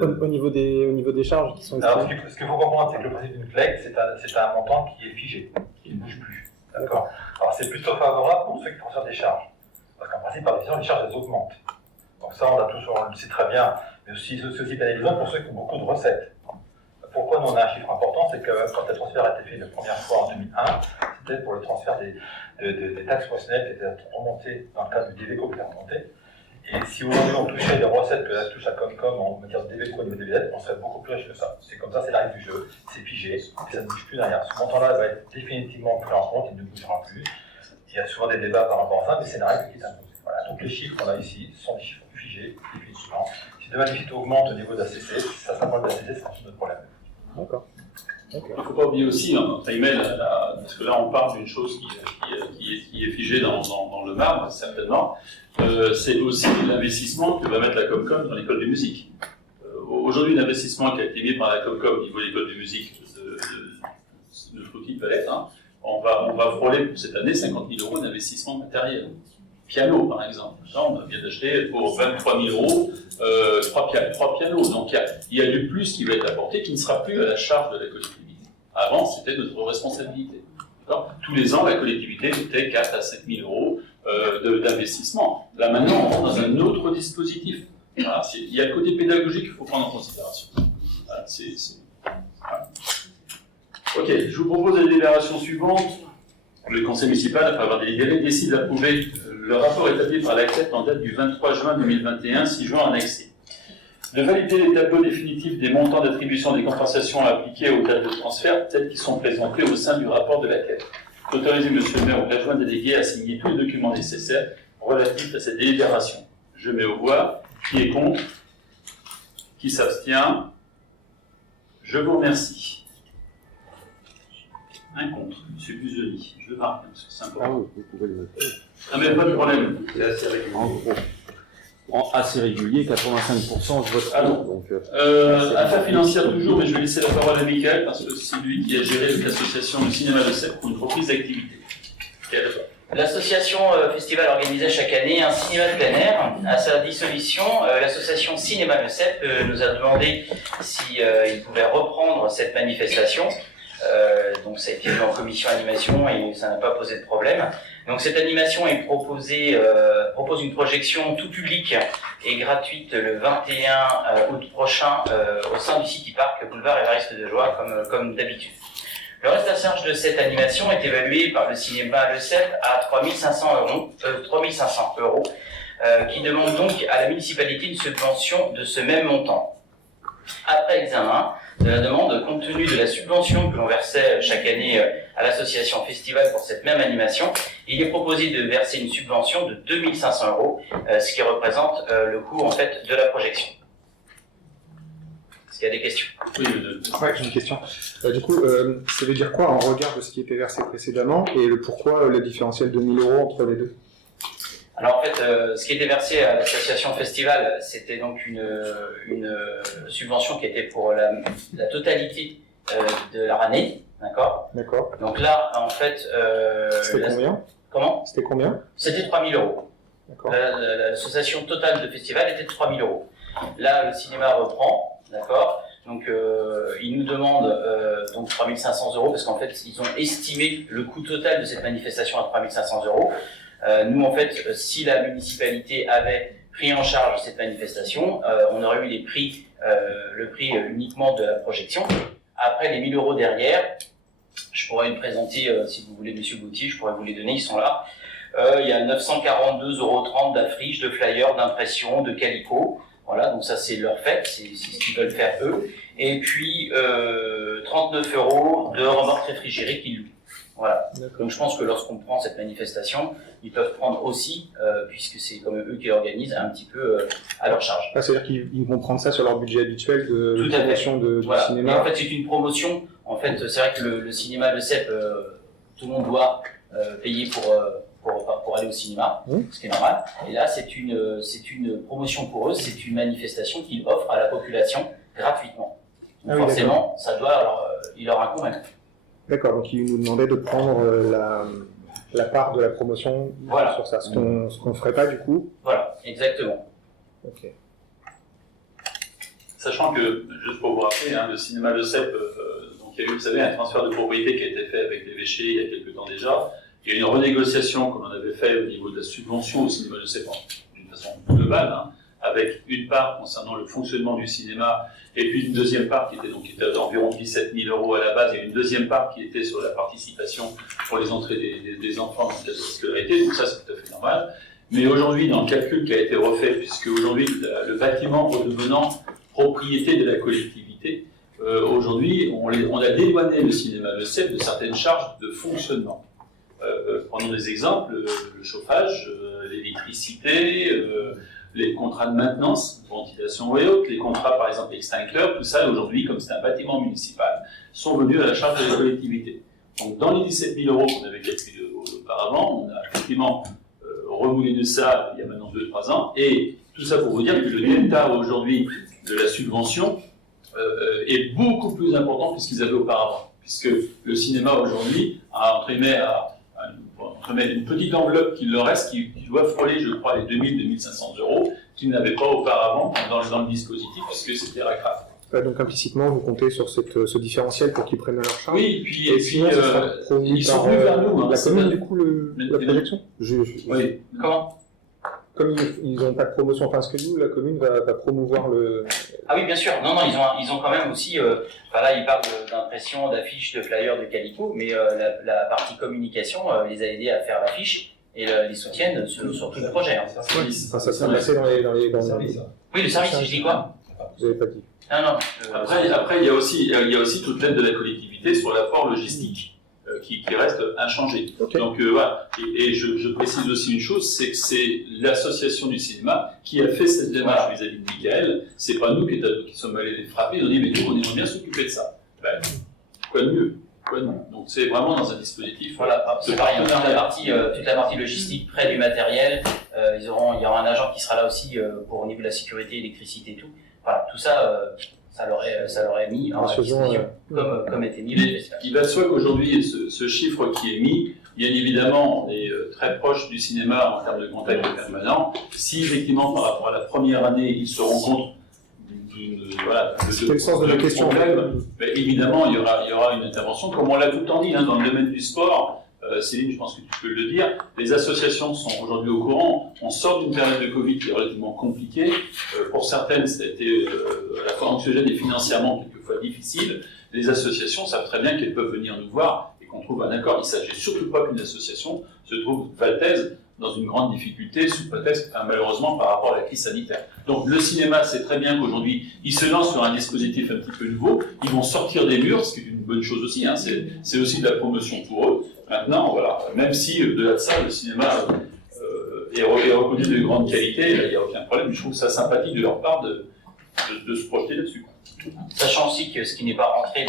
au niveau des charges qui sont estimées. Alors, ce qu'il faut comprendre, c'est que le principe d'une collecte, c'est un montant qui est figé, qui ne bouge plus. D'accord. Alors, c'est plutôt favorable pour ceux qui transfèrent des charges. Parce qu'en principe, par définition, les charges, elles augmentent. Donc ça, on le sait très bien, mais aussi, c'est aussi pénalisant pour ceux qui ont beaucoup de recettes. Pourquoi nous on a un chiffre important, c'est que quand le transfert a été fait la première fois en 2001, c'était pour le transfert des taxes professionnelles qui étaient remontées dans le cadre du DVCO qui était remonté. Et si aujourd'hui on touchait les recettes que la touche à Comcom en matière de DVCO au niveau des billettes, on serait beaucoup plus riche que ça. C'est comme ça, c'est la règle du jeu, c'est pigé, et ça ne bouge plus derrière. Ce montant-là va être définitivement pris en compte, il ne bougera plus. Il y a souvent des débats par rapport à ça, mais c'est la règle qui s'impose. Voilà, donc les chiffres qu'on a ici sont des chiffres figés, définitivement. Si demain les chiffres augmentent au niveau de la CC, ça s'approche de la CC, c'est un autre problème. D'accord. Il ne faut pas oublier aussi, hein, notre email, parce que là on parle d'une chose qui est figée dans le marbre, certainement, c'est aussi l'investissement que va mettre la Comcom dans l'école de musique. Aujourd'hui, l'investissement qui a été mis par la Comcom au niveau de l'école de musique de Flouty Palette, hein, on va frôler pour cette année 50 000 euros d'investissement matériel. Piano, par exemple. Là, on vient d'acheter pour 23 000 euros 3 pianos. Donc il y a du plus qui va être apporté qui ne sera plus à la charge de la collectivité. Avant, c'était notre responsabilité. Tous les ans, la collectivité mettait 4 à 7 000 euros d'investissement. Là, maintenant, on rentre dans un autre dispositif. Voilà, il y a le côté pédagogique qu'il faut prendre en considération. Voilà, voilà. Ok, je vous propose la délibération suivante. Le conseil municipal, après avoir délibéré, décide d'approuver le rapport établi par la CREP en date du 23 juin 2021, 6 juin annexé. De valider les tableaux définitifs des montants d'attribution des compensations appliquées aux dates de transfert tels qu'ils sont présentés au sein du rapport de la CREP. D'autoriser M. le maire ou l'adjoint délégué à signer tous les documents nécessaires relatifs à cette délibération. Je mets aux voix. Qui est contre? Qui s'abstient? Je vous remercie. Un contre, M. Buzoni. Je le marque, parce que c'est important. Ah oui, vous pouvez le noter. Ah, mais pas de problème. C'est assez régulier. En gros. Assez régulier, 85% je vote Alors, donc. Affaires financières toujours, mais je vais laisser la parole à Michael, parce que c'est lui qui a géré avec l'association du cinéma de Sèvres pour une reprise d'activité. L'association Festival organisait chaque année un cinéma de plein air. À sa dissolution, l'association Cinéma Le Cep nous a demandé s'il pouvait reprendre cette manifestation. Donc ça a été vu en commission animation et ça n'a pas posé de problème. Donc cette animation est propose une projection tout public et gratuite le 21 août prochain au sein du City Park, boulevard Évariste de Joie, comme d'habitude. Le reste à charge de cette animation est évalué par le cinéma Le Cep à 3 500 euros, qui demande donc à la municipalité une subvention de ce même montant. Après examen de la demande, compte tenu de la subvention que l'on versait chaque année à l'association Festival pour cette même animation, il est proposé de verser une subvention de 2 500 euros, ce qui représente le coût en fait de la projection. Est-ce qu'il y a des questions? Oui, Ouais, j'ai une question. Du coup, ça veut dire quoi en regard de ce qui était versé précédemment et le pourquoi le différentiel de 1 000 euros entre les deux? Alors en fait, ce qui était versé à l'association Festival, c'était donc une subvention qui était pour la totalité de leur année, d'accord? D'accord. Donc là, en fait... C'était combien? Comment? C'était combien? C'était 3 000 euros. D'accord. L'association totale de Festival était de 3 000 euros. Là, le cinéma reprend, d'accord? Donc ils nous demandent donc 3 500 euros parce qu'en fait, ils ont estimé le coût total de cette manifestation à 3 500 euros. Nous, en fait, si la municipalité avait pris en charge cette manifestation, on aurait eu le prix uniquement de la projection. Après, les 1 000 euros derrière, je pourrais le présenter, si vous voulez, Monsieur Gauthier, je pourrais vous les donner, ils sont là. Il y a 942,30 € d'affiches, de flyers, d'impressions, de calico. Voilà, donc ça c'est leur fait, c'est ce qu'ils veulent faire eux. Et puis 39 € de remorques réfrigérées qu'ils louent. Voilà. Donc je pense que lorsqu'on prend cette manifestation, ils peuvent prendre aussi, puisque c'est comme eux qui l'organisent, un petit peu à leur charge. Ah, c'est-à-dire qu'ils vont prendre ça sur leur budget habituel de Tout à fait. promotion du Voilà. cinéma. Et en fait, c'est une promotion. En fait, c'est vrai que le cinéma Le Cep, tout le monde doit payer pour aller au cinéma, ce qui est normal. Et là, c'est une promotion pour eux, c'est une manifestation qu'ils offrent à la population gratuitement. Donc Ah oui, forcément, ça doit il leur incombe un coût. D'accord, donc ils nous demandaient de prendre la part de la promotion Voilà. sur ça, ce qu'on ne ferait pas du coup. Voilà, exactement. Ok. Sachant que, juste pour vous rappeler, le cinéma Le Cep, donc il y a eu, vous savez, un transfert de propriété qui a été fait avec l'évêché il y a quelques temps déjà. Il y a eu une renégociation comme on avait fait au niveau de la subvention au cinéma Le Cep, d'une façon globale, avec une part concernant le fonctionnement du cinéma, et puis une deuxième part qui était d'environ 17 000 € à la base, et une deuxième part qui était sur la participation pour les entrées des enfants dans la scolarité, donc ça c'est tout à fait normal. Mais aujourd'hui, dans le calcul qui a été refait, puisque aujourd'hui le bâtiment redevenant propriété de la collectivité, aujourd'hui on a dédouané le cinéma Le Cep de certaines charges de fonctionnement. Prenons des exemples, le chauffage, l'électricité, les contrats de maintenance, ventilation et autres, les contrats par exemple extincteurs, tout ça aujourd'hui, comme c'est un bâtiment municipal, sont venus à la charge de la collectivité. Donc dans les 17 000 euros qu'on avait calculés auparavant, on a effectivement remoulé de ça il y a maintenant 2-3 ans, et tout ça pour vous dire que le delta aujourd'hui de la subvention est beaucoup plus important que ce qu'ils avaient auparavant, puisque le cinéma aujourd'hui a entre guillemets une petite enveloppe qui leur reste, qui doit frôler, je crois, les 2 500 euros, qu'ils n'avaient pas auparavant dans le dispositif, puisque c'était RACRAF. Donc implicitement, vous comptez sur ce différentiel pour qu'ils prennent à leur charge. Oui, puis, sinon, ça sera promu ils sont par, venus vers nous. la commune, c'est- du coup, la projection Oui. Comment? Comme ils n'ont pas de promotion, enfin, ce que nous, la commune va promouvoir le... Ah oui, bien sûr. Non, ils ont quand même aussi. Enfin là, ils parlent d'impression, d'affiches, de flyers, de calico, mais la partie communication les a aidés à faire l'affiche et les soutiennent sur tout le projet. Hein. Enfin, ça s'est passé dans les... Oui, le service, je dis quoi? Vous avez pas dit. Non. Après, il y a aussi toute l'aide de la collectivité sur l'apport logistique qui reste inchangé. Okay. Donc voilà. Et je précise aussi une chose, c'est que c'est l'association du cinéma qui a fait cette démarche vis-à-vis de Michael. C'est pas nous qui sommes allés les frapper. On a dit mais nous on aimerait bien s'occuper de ça. Ben, quoi de mieux? Donc c'est vraiment dans un dispositif. Voilà, c'est pareil. Toute la partie logistique, près du matériel. Il y aura un agent qui sera là aussi pour au niveau de la sécurité, l'électricité et tout. Voilà, tout ça. Ça l'aurait mis en disposition, comme était mis le festival. Il va de soi qu'aujourd'hui, ce chiffre qui est mis, bien évidemment, on est très proche du cinéma en termes de contact permanent. Si effectivement, par rapport à la première année, ils se rendent compte c'était le sens de la question. Problème, mais évidemment, il y aura une intervention. Comme on l'a tout le temps dit, dans le domaine du sport, Céline, je pense que tu peux le dire, les associations sont aujourd'hui au courant. On sort d'une période de Covid qui est relativement compliquée. Pour certaines, ça a été à la fois anxiogène et financièrement quelquefois difficile. Les associations savent très bien qu'elles peuvent venir nous voir et qu'on trouve un accord. Il ne s'agit surtout pas qu'une association se trouve valtaise dans une grande difficulté sous prétexte, malheureusement, par rapport à la crise sanitaire. Donc le cinéma sait très bien qu'aujourd'hui, il se lance sur un dispositif un petit peu nouveau. Ils vont sortir des murs, ce qui est une bonne chose aussi. Hein. C'est aussi de la promotion pour eux. Maintenant, voilà, même si au-delà de ça, le cinéma est reconnu de grande qualité, il n'y a aucun problème. Je trouve ça sympathique de leur part de se projeter là-dessus. Sachant aussi que ce qui n'est pas rentré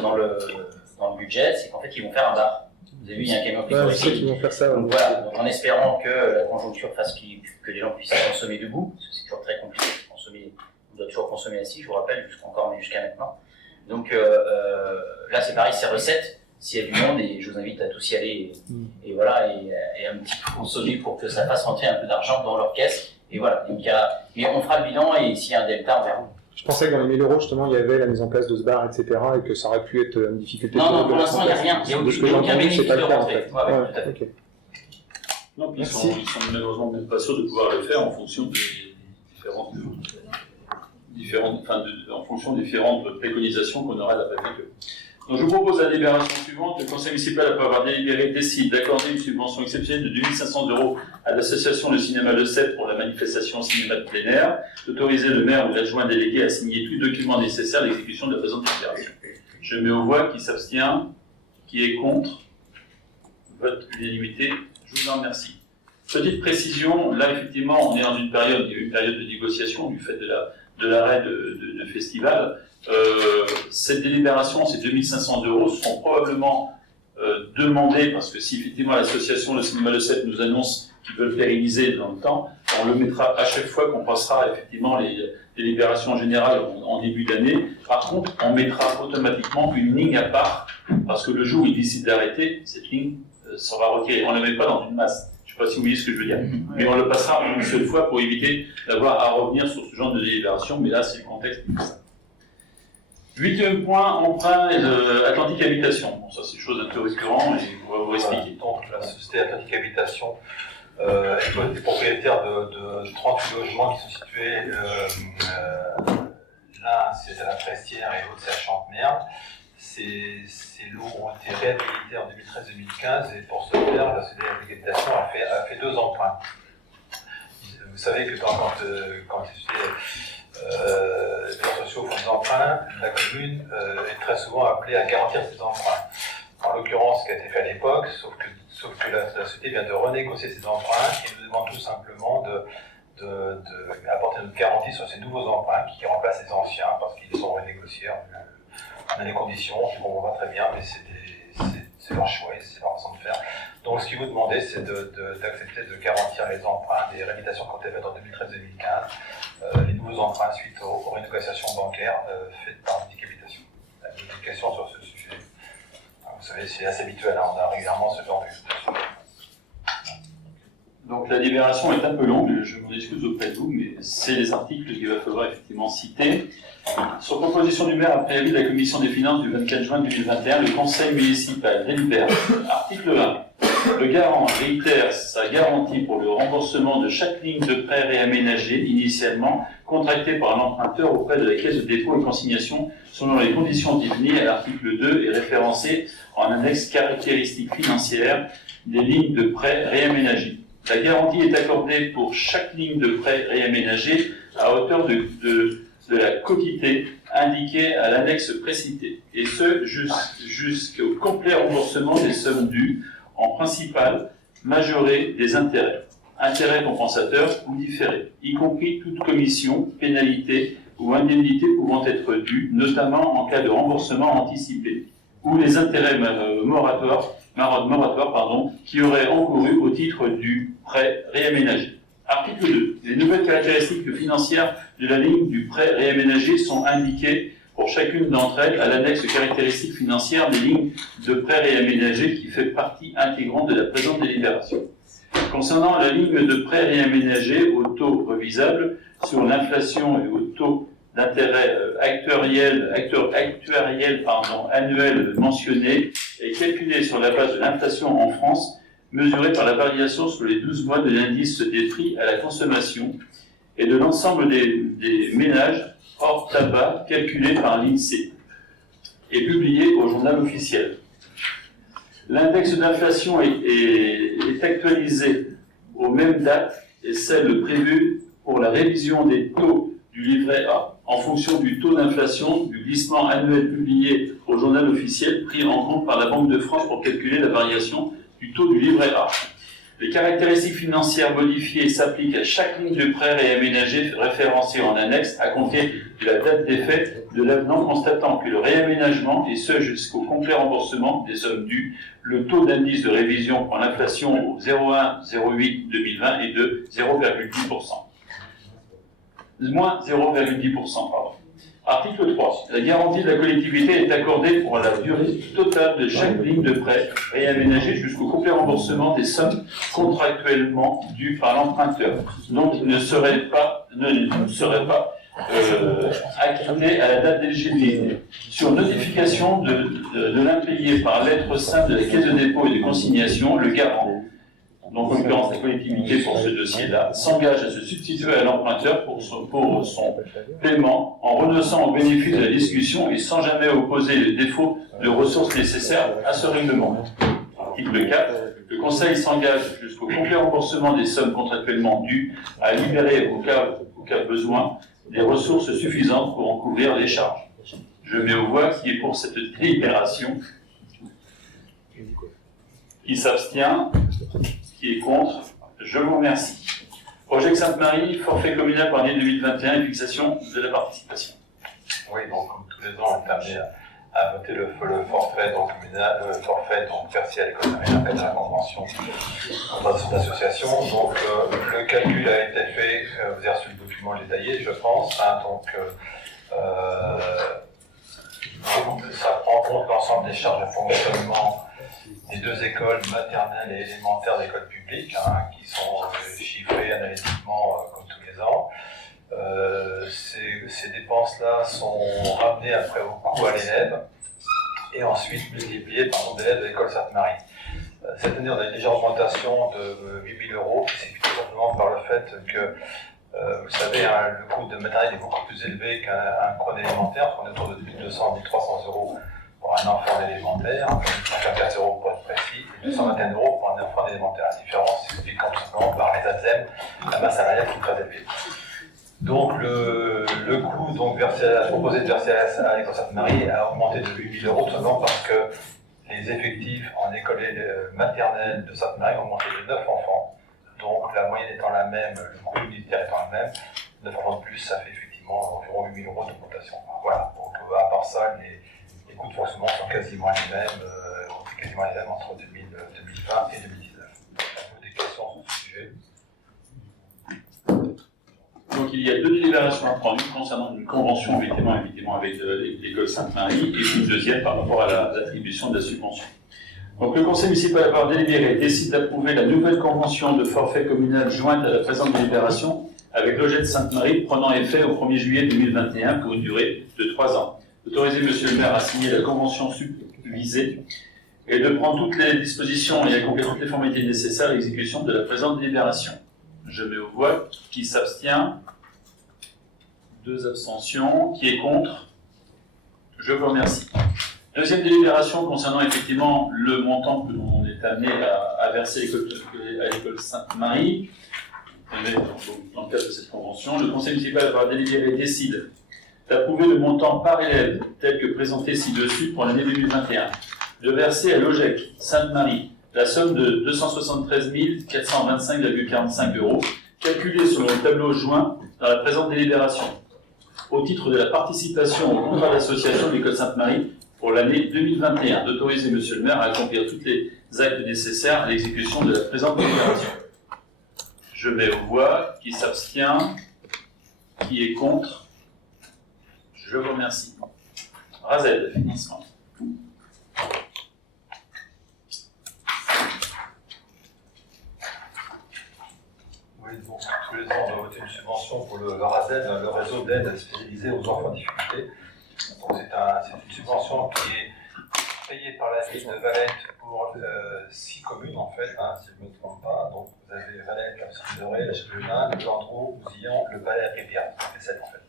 dans le budget, c'est qu'en fait, ils vont faire un bar. Vous avez vu, il y a un camion frigorifique. Ils vont faire ça. Donc voilà, donc en espérant que la conjoncture fasse que les gens puissent consommer debout, parce que c'est toujours très compliqué de consommer. On doit toujours consommer assis, je vous rappelle, jusqu'à maintenant. Donc là, c'est pareil, c'est recette. S'il y a du monde, et je vous invite à tous y aller, et voilà, et un petit peu consommer pour que ça fasse rentrer un peu d'argent dans leur caisse. Et voilà, donc mais on fera le bilan, et s'il y a un delta, on verra. Je pensais que dans les 1 000 euros, justement, il y avait la mise en place de ce bar, etc., et que ça aurait pu être une difficulté. Non, pour l'instant, il n'y a rien. Il n'y a aucun bénéfice de rentrée. Tout à fait. Okay. Non, ils sont malheureusement même pas sûrs de pouvoir le faire en fonction en fonction des différentes préconisations qu'on aura de la préfecture. Donc je vous propose la délibération suivante. Le conseil municipal, après avoir délibéré, décide d'accorder une subvention exceptionnelle de 2 500 € à l'association de cinéma Le Cep pour la manifestation cinéma de plein air, d'autoriser le maire ou l'adjoint délégué à signer tous les documents nécessaires à l'exécution de la présente délibération. Je mets aux voix qui s'abstient, qui est contre, vote l'unanimité. Je vous en remercie. Petite précision, là effectivement on est dans une période de négociation du fait de l'arrêt de festival. Cette délibération, ces 2 500 € seront probablement demandés, parce que si effectivement l'association Le Cinéma Le Cep nous annonce qu'ils veulent pérenniser dans le temps, on le mettra à chaque fois qu'on passera effectivement les délibérations générales en début d'année. Par contre, on mettra automatiquement une ligne à part, parce que le jour où ils décident d'arrêter, cette ligne sera retirée. On ne la met pas dans une masse. Je ne sais pas si vous voyez ce que je veux dire. Mais on le passera une seule fois pour éviter d'avoir à revenir sur ce genre de délibération, mais là c'est le contexte qui fait ça. 8e point, emprunt Atlantique Habitation. Bon, ça c'est une chose un peu récurrente et on va vous expliquer. Donc la société Atlantique Habitation est propriétaire de 38 logements qui sont situés, l'un c'est à la Prestière et l'autre c'est à Chantemerle. Ces lots ont été réhabilités en 2013-2015 et pour ce faire, la société Atlantique Habitation a fait 2 emprunts. savez que quand les bailleurs sociaux font des emprunts, la commune est très souvent appelée à garantir ces emprunts. En l'occurrence, ce qui a été fait à l'époque, sauf que la société vient de renégocier ses emprunts et nous demande tout simplement d'apporter notre garantie sur ces nouveaux emprunts qui remplacent les anciens parce qu'ils sont renégociés. On a des conditions, on va très bien, mais c'est leur choix et c'est leur façon de faire. Donc ce qu'ils vous demandez, c'est d'accepter de garantir les emprunts des réhabilitations qui ont été faites en 2013-2015, les nouveaux emprunts suite aux renégociations bancaires faites par Handicap Habitation. Une question sur ce sujet. Vous savez, c'est assez habituel, on a régulièrement ce genre de situation. Donc la libération est un peu longue, je m'en excuse auprès de vous, mais c'est les articles qu'il va falloir effectivement citer. Sur proposition du maire, après avis de la commission des finances du 24 juin 2021, le conseil municipal délibère. Article 1. Le garant réitère sa garantie pour le remboursement de chaque ligne de prêt réaménagée initialement contractée par l'emprunteur auprès de la caisse de dépôt et consignation selon les conditions définies à l'article 2 et référencées en annexe caractéristiques financières des lignes de prêt réaménagées. La garantie est accordée pour chaque ligne de prêt réaménagée à hauteur de la quotité indiquée à l'annexe précitée, et ce jusqu'au complet remboursement des sommes dues en principal majorées des intérêts compensateurs ou différés, y compris toute commission, pénalité ou indemnité pouvant être due, notamment en cas de remboursement anticipé, ou les intérêts moratoires, qui auraient encouru au titre du prêt réaménagé. Article 2. Les nouvelles caractéristiques financières de la ligne du prêt réaménagé sont indiquées pour chacune d'entre elles à l'annexe caractéristiques financières des lignes de prêt réaménagé qui fait partie intégrante de la présente délibération. Concernant la ligne de prêt réaménagé au taux revisable sur l'inflation et au taux d'intérêt actuariel annuel mentionné est calculé sur la base de l'inflation en France, mesurée par la variation sur les 12 mois de l'indice des prix à la consommation et de l'ensemble des ménages hors tabac calculé par l'INSEE et publié au journal officiel. L'index d'inflation est actualisé aux mêmes dates et celle prévue pour la révision des taux du livret A en fonction du taux d'inflation du glissement annuel publié au journal officiel pris en compte par la Banque de France pour calculer la variation du taux du livret A. Les caractéristiques financières modifiées s'appliquent à chaque ligne de prêt réaménagé référencée en annexe à compter de la date d'effet de l'avenant constatant que le réaménagement, et ce jusqu'au complet remboursement des sommes dues, le taux d'indice de révision pour l'inflation au 0,1-0,8 2020 est de 0,10%. Moins 0,10%, pardon. Article 3. La garantie de la collectivité est accordée pour la durée totale de chaque ligne de prêt réaménagée jusqu'au complet remboursement des sommes contractuellement dues par l'emprunteur, donc ne serait pas acquittée à la date d'éligibilité. Sur notification de l'impayé par lettre simple de la caisse de dépôt et de consignation, le garant, donc en l'occurrence la collectivité pour ce dossier-là, s'engage à se substituer à l'emprunteur pour son paiement en renonçant au bénéfice de la discussion et sans jamais opposer le défaut de ressources nécessaires à ce règlement. Article 4. Le Conseil s'engage jusqu'au complet remboursement des sommes contractuellement dues à libérer au cas besoin des ressources suffisantes pour en couvrir les charges. Je mets aux voix qui est pour cette délibération, qui s'abstient, qui est contre. Je vous remercie. Projet Sainte-Marie, forfait communal pour l'année 2021 et fixation de la participation. Oui, donc comme tous les ans, on est amené à voter le forfait donc communal, le forfait donc versé à l'école Sainte-Marie à la convention d'association. Donc le calcul a été fait, vous avez reçu le document détaillé, je pense. Ça prend en compte l'ensemble des charges de fonctionnement des deux écoles maternelles et élémentaires d'écoles publiques, qui sont chiffrées analytiquement comme tous les ans. Ces dépenses-là sont ramenées après au coût à l'élève et ensuite multipliées par le nombre d'élèves de l'école Sainte-Marie. Cette année, on a une légère augmentation de 8 000 €, qui s'explique tout simplement par le fait que, vous savez, le coût de matériel est beaucoup plus élevé qu'un cours élémentaire, on est autour de 1 200 1 300 € pour un enfant d'élémentaire, 104 € pour être précis, et 221 € pour enfants élémentaires. La différence s'explique tout simplement par les ATSEM, la masse salariale qui est très élevée. Donc le coût donc, proposé de verser à l'école Sainte-Marie a augmenté de 8 000 euros seulement parce que les effectifs en école maternelle de Sainte-Marie ont augmenté de 9 enfants. Donc la moyenne étant la même, le coût unitaire étant le même, 9 enfants de plus, ça fait effectivement environ 8 000 euros d'augmentation. Voilà, donc à part ça, les coûts de fonctionnement sont quasiment les mêmes, entre 2020 et 2019. Avez-vous des questions sur ce sujet? Donc il y a 2 délibérations à prendre, une concernant une convention évidemment avec l'école Sainte-Marie et une deuxième par rapport à l'attribution de la subvention. Donc le conseil municipal par délibéré décide d'approuver la nouvelle convention de forfait communal jointe à la présente délibération avec l'OGET de Sainte-Marie prenant effet au 1er juillet 2021 pour une durée de 3 ans. Autoriser monsieur le maire à signer la convention visée et de prendre toutes les dispositions et accomplir toutes les formalités nécessaires à l'exécution de la présente délibération. Je mets aux voix. Qui s'abstient? 2 abstentions. Qui est contre? Je vous remercie. Deuxième délibération concernant effectivement le montant que l'on est amené à verser à l'école Sainte-Marie. Dans le cadre de cette convention, le conseil municipal par délibéré décide d'approuver le montant par élève tel que présenté ci-dessus pour l'année 2021, de verser à l'OGEC Sainte-Marie la somme de 273 425,45 €, calculée selon le tableau joint dans la présente délibération, au titre de la participation au contrat d'association de l'école Sainte-Marie pour l'année 2021, d'autoriser monsieur le maire à accomplir tous les actes nécessaires à l'exécution de la présente délibération. Je mets aux voix. Qui s'abstient? Qui est contre? Je vous remercie. Razel, financement. Oui, donc tous les ans, on doit voter une subvention pour le RASED, le réseau d'aide spécialisée aux enfants en difficulté. Donc c'est une subvention qui est payée par la ville de Valette pour 6 communes en fait, si je ne me trompe pas. Donc vous avez Valette, la Sainte-Dorée, la Chapelin, le Landreau, Bousillon, le Palais et Pierre. Ça fait 7 en fait.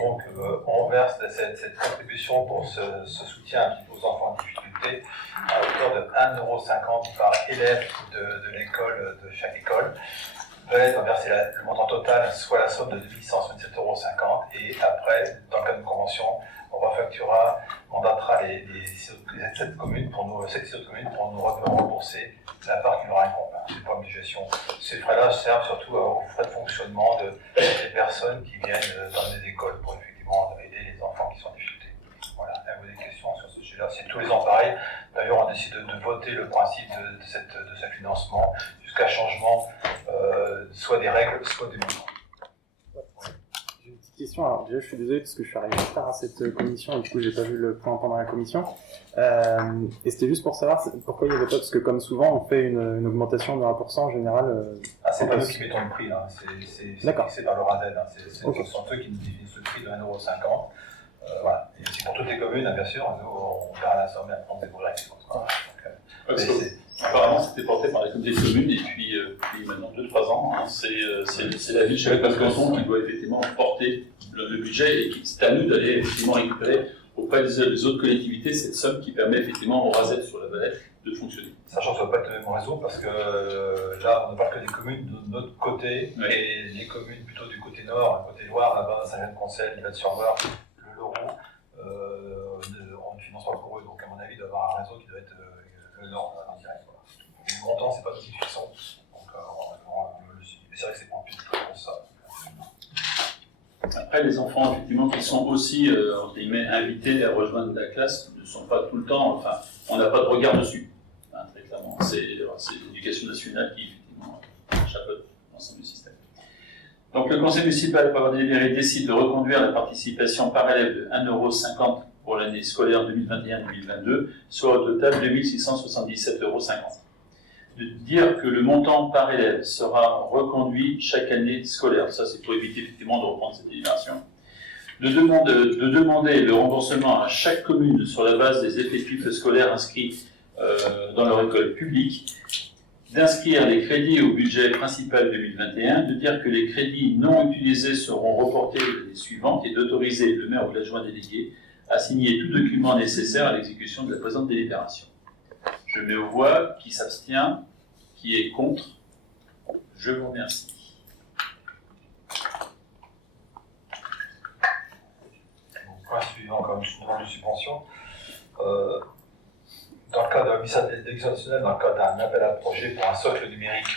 Donc on verse cette contribution pour ce soutien aux enfants en difficulté à hauteur de 1,50 € par élève de l'école, de chaque école. Valette va verser le montant total, soit la somme de 867,50 € et après, dans le cadre d'une convention, on mandatera les 7 communes pour nous rembourser la part qui leur incombe. C'est pas une gestion. Ces frais-là servent surtout aux frais de fonctionnement des personnes qui viennent dans les écoles pour effectivement aider les enfants qui sont en difficulté. Voilà. Avez-vous des questions sur ce sujet-là? C'est tous les ans pareil. D'ailleurs, on décide de voter le principe de ce financement jusqu'à changement soit des règles, soit des montants. J'ai une petite question. Alors déjà, je suis désolé parce que je suis arrivé tard à cette commission et du coup, j'ai pas vu le point pendant la commission. Et c'était juste pour savoir pourquoi il n'y avait pas, parce que comme souvent, on fait une augmentation de 1% en général. C'est pas nous qui mettons le prix, là. C'est fixé par le RADED. Ce sont eux qui nous définissent le prix de 1,50 €. Voilà. Et c'est pour toutes les communes, bien sûr. Nous, on perd la somme et après on découvre Apparemment, c'était porté par la communauté de communes et puis maintenant 2-3 ans, c'est la ville de Chapelle-Canton qui doit effectivement porter le budget et c'est à nous d'aller effectivement récupérer auprès des autres collectivités cette somme qui permet effectivement au RASED sur la Valette de fonctionner. Sachant que ça ne va pas être le même réseau parce que là, on ne parle que des communes de notre côté et les communes plutôt du côté nord, côté Loire, là-bas, Saint-Jean-de-Concel, Yvette-sur-Loire, le Laurent, on ne finance pas pour eux. Donc, à mon avis, il doit y avoir un réseau qui doit être le nord en direct. Voilà. Le montant, c'est pas tout fixant. Donc, mais c'est vrai que c'est pas un plus pour ça. Après, les enfants, effectivement, qui sont aussi, entre guillemets, invités à rejoindre la classe, ne sont pas tout le temps, enfin, on n'a pas de regard dessus. Enfin, très clairement, c'est l'éducation nationale qui, effectivement, chapeaute l'ensemble du système. Donc, le conseil municipal, par délibéré, décide de reconduire la participation par élève de 1,50 € pour l'année scolaire 2021-2022, soit au total 2677,50 €. De dire que le montant par élève sera reconduit chaque année scolaire. Ça, c'est pour éviter effectivement de reprendre cette délibération. De demander le remboursement à chaque commune sur la base des effectifs scolaires inscrits dans leur école publique, d'inscrire les crédits au budget principal 2021, de dire que les crédits non utilisés seront reportés l'année suivante et d'autoriser le maire ou l'adjoint délégué à signer tout document nécessaire à l'exécution de la présente délibération. Je mets aux voix. Qui s'abstient? Qui est contre? Je vous remercie. Point suivant, comme une demande de subvention. Dans le cadre de la mission d'exceptionnelle, dans le cadre d'un appel à projet pour un socle numérique,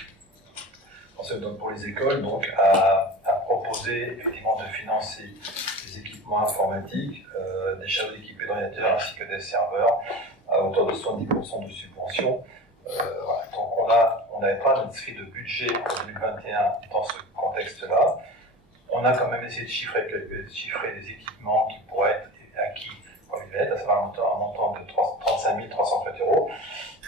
pour les écoles, donc à proposer effectivement de financer des équipements informatiques, des chariots équipés d'ordinateurs ainsi que des serveurs à hauteur de 70% de subvention. Voilà. Donc on n'avait pas d'inscrit de budget pour 2021 dans ce contexte-là. On a quand même essayé de chiffrer les équipements qui pourraient être acquis pour l'UVET, à savoir un montant de 35 330 €.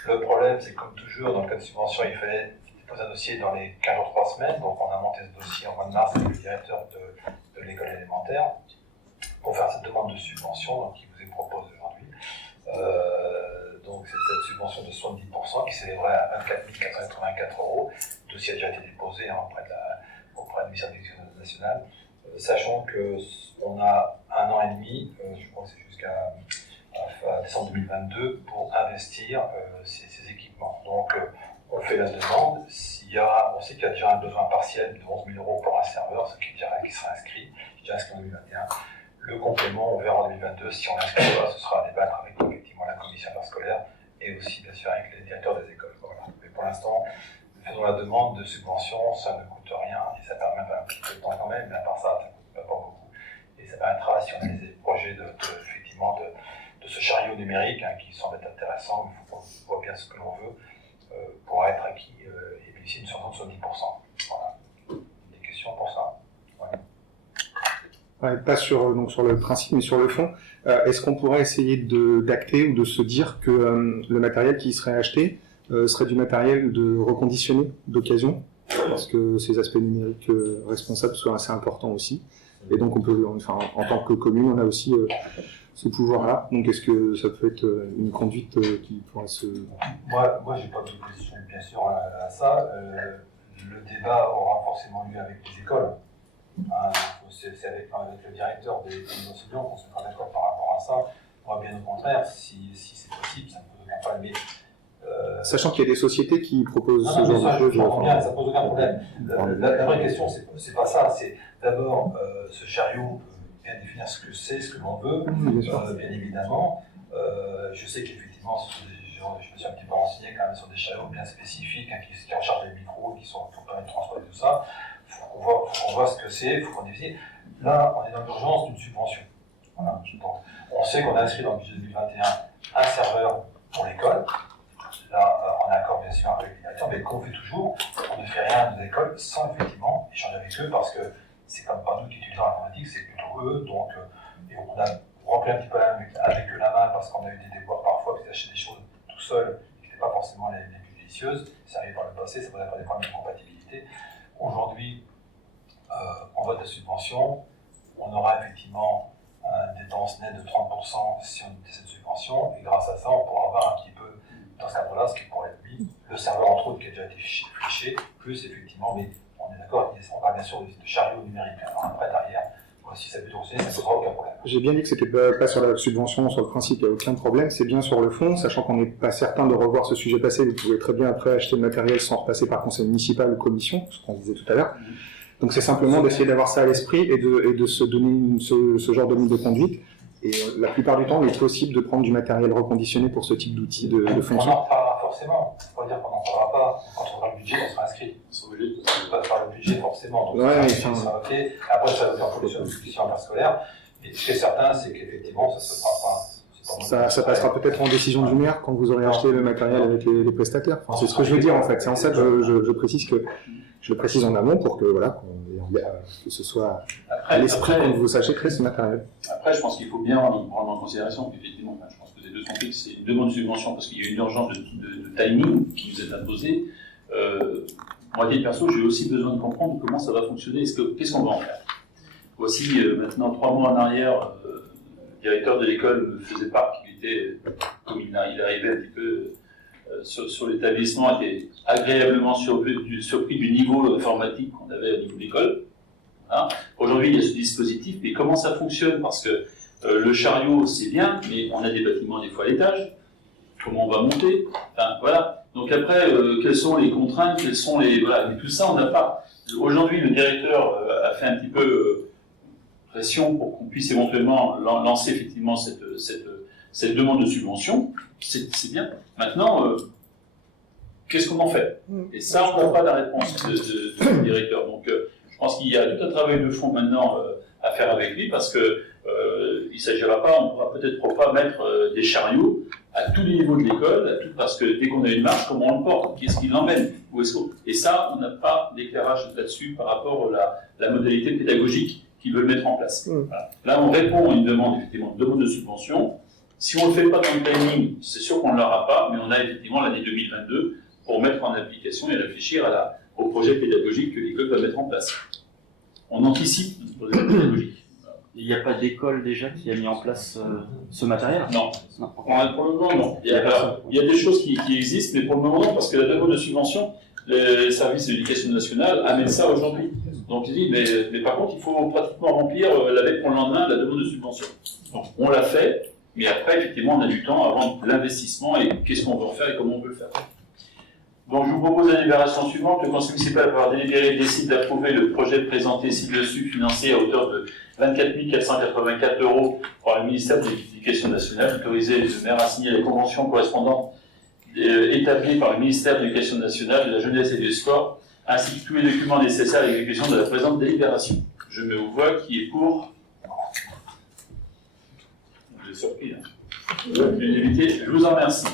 Le problème, c'est que comme toujours, dans le cas de subvention, il fallait déposer un dossier dans les 15 jours, 3 semaines. Donc on a monté ce dossier en mois de mars avec le directeur de l'école élémentaire pour faire cette demande de subvention donc, qui vous est proposée aujourd'hui. Donc c'est cette subvention de 70% qui s'élèverait à 24 484 €. Le dossier a déjà été déposé auprès du ministère de l'Éducation nationale, sachant qu'on a 1 an et demi, je crois que c'est jusqu'à décembre 2022, pour investir ces équipements. Donc on fait la demande. On sait qu'il y a déjà un besoin partiel de 11 000 € pour un serveur, ce qui sera inscrit, déjà inscrit en 2021. Le complément, on verra en 2022 si on l'inscrit ou pas, ce sera à débattre avec effectivement la commission scolaire et aussi bien sûr avec les directeurs des écoles. Voilà. Mais pour l'instant, faisons la demande de subvention, ça ne coûte rien et ça permet un petit peu de temps quand même, mais à part ça, ça ne coûte pas beaucoup. Et ça permettra, si on a des projets effectivement de ce chariot numérique qui semble être intéressant, il faut qu'on voit bien ce que l'on veut, pour être acquis et bénéficier d'une subvention de 10%. Voilà. Des questions pour ça? Ouais, pas sur le principe, mais sur le fond. Est-ce qu'on pourrait essayer d'acter ou de se dire que le matériel qui serait acheté serait du matériel de reconditionné d'occasion, parce que ces aspects numériques responsables sont assez importants aussi. Et donc on peut, enfin, en tant que commune, on a aussi ce pouvoir-là. Donc est-ce que ça peut être une conduite qui pourrait se... Moi j'ai pas de position bien sûr à ça. Le débat aura forcément lieu avec les écoles. C'est avec le directeur des enseignants qu'on se mettra d'accord par rapport à ça. Moi, bien au contraire, si c'est possible, ça ne pose aucun problème. Sachant qu'il y a des sociétés qui proposent ce genre de choses. Ça pose aucun problème. La vraie question, c'est pas ça. C'est d'abord ce chariot, bien définir ce que c'est, ce que l'on veut, bien évidemment. Je sais qu'effectivement, je me suis un petit peu renseigné quand même sur des chariots bien spécifiques qui rechargent les micros, qui sont pour permettre de transporter tout ça. Il faut qu'on voit ce que c'est, il faut qu'on définisse. Là, on est dans l'urgence d'une subvention. Voilà. Donc, on sait qu'on a inscrit dans le budget 2021 un serveur pour l'école. Là, en accord bien sûr avec les directeurs, mais comme on fait toujours, on ne fait rien dans les écoles sans effectivement échanger avec eux, parce que c'est comme pas nous qui utilisons l'informatique, c'est plutôt eux. Donc, et on a rempli un petit peu avec eux la main, parce qu'on a eu des déboires parfois, qu'ils achetaient des choses tout seuls, qui n'étaient pas forcément les plus délicieuses. Ça arrive par le passé, ça peut avoir des problèmes de compatibilité. Aujourd'hui, on vote la subvention, on aura effectivement une dépense nette de 30% si on utilise cette subvention, et grâce à ça, on pourra avoir un petit peu, dans ce cadre-là, ce qui pourrait être mis, le serveur entre autres qui a déjà été fléché, plus effectivement, mais on est d'accord, on parle bien sûr de chariot numérique. Alors après, derrière, si ça peut fonctionner, ça ne posera aucun problème. J'ai bien dit que c'était pas sur la subvention, sur le principe, il n'y a aucun problème, c'est bien sur le fond, sachant qu'on n'est pas certain de revoir ce sujet passé, vous pouvez très bien après acheter le matériel sans repasser par conseil municipal ou commission, ce qu'on disait tout à l'heure. Donc c'est simplement d'essayer d'avoir ça à l'esprit et de se donner ce genre de ligne de conduite. Et la plupart du temps, il est possible de prendre du matériel reconditionné pour ce type d'outils de fonction. On en reparlera forcément, il ne faut pas dire qu'on n'en parlera pas. Quand on aura le budget, on sera inscrit. On passe par le budget forcément. Donc ouais, ça sera noté. Après, ça va faire pour les discussions interscolaires. Mais ce qui est certain, c'est qu'effectivement, ça ne se fera pas. Ça passera peut-être en décision du maire quand vous aurez acheté le matériel avec les prestataires. Enfin, c'est ce que je veux dire en fait. C'est en ça que je précise que je le précise en amont pour que voilà que ce soit à l'esprit quand vous sachiez créer ce matériel. Après, je pense qu'il faut bien prendre en considération qu'effectivement, je pense que vous avez deux compris, c'est une demande de subvention parce qu'il y a une urgence de timing qui vous est imposée. Moi, à titre perso, j'ai aussi besoin de comprendre comment ça va fonctionner. Qu'est-ce qu'on va en faire? Voici maintenant 3 mois en arrière, le directeur de l'école me faisait part qu'il était, comme il arrivait un petit peu sur l'établissement, était agréablement surpris du niveau informatique qu'on avait au niveau de l'école. Hein. Aujourd'hui, il y a ce dispositif, mais comment ça fonctionne? Parce que le chariot, c'est bien, mais on a des bâtiments des fois à l'étage. Comment on va monter? Enfin, voilà. Donc après, quelles sont les contraintes, quelles sont les... Voilà, mais tout ça, on n'a pas. Aujourd'hui, le directeur a fait un petit peu pression pour qu'on puisse éventuellement lancer effectivement cette demande de subvention. C'est bien. Maintenant, qu'est-ce qu'on en fait? Et ça, on n'a pas la réponse du directeur. Donc, je pense qu'il y a tout un travail de fond maintenant à faire avec lui, parce que il ne s'agira pas, on ne pourra peut-être pas mettre des chariots à tous les niveaux de l'école, parce que dès qu'on a une marche, comment on le porte? Qui est-ce qui l'emmène? Et ça, on n'a pas d'éclairage là-dessus par rapport à la modalité pédagogique qu'ils veulent mettre en place. Voilà. Là, on répond à une demande, effectivement, une demande de subvention. Si on ne le fait pas dans le timing, c'est sûr qu'on ne l'aura pas, mais on a effectivement l'année 2022 pour mettre en application et réfléchir au projet pédagogique que l'école va mettre en place. On anticipe notre projet pédagogique. Il n'y a pas d'école déjà qui a mis en place ce matériel? Non. Pour le moment, non. Il y a des choses qui existent, mais pour le moment, non, parce que la demande de subvention, le service de l'éducation nationale amène ça aujourd'hui. Donc il dit, mais par contre, il faut pratiquement remplir la veille pour le lendemain la demande de subvention. Donc on l'a fait, mais après, effectivement, on a du temps avant l'investissement et qu'est-ce qu'on veut en faire et comment on peut le faire. Donc je vous propose la délibération suivante. Le Conseil municipal, par délibéré, décide d'approuver le projet présenté ci-dessus, financé à hauteur de 24 484 € par le ministère de l'Éducation nationale, autorisé le maire à signer les conventions correspondantes établies par le ministère de l'Éducation nationale, de la jeunesse et du sport, ainsi que tous les documents nécessaires à l'exécution de la présente délibération. Je mets aux voix qui est pour. Vous êtes surpris, hein. L'unanimité, je vous en remercie.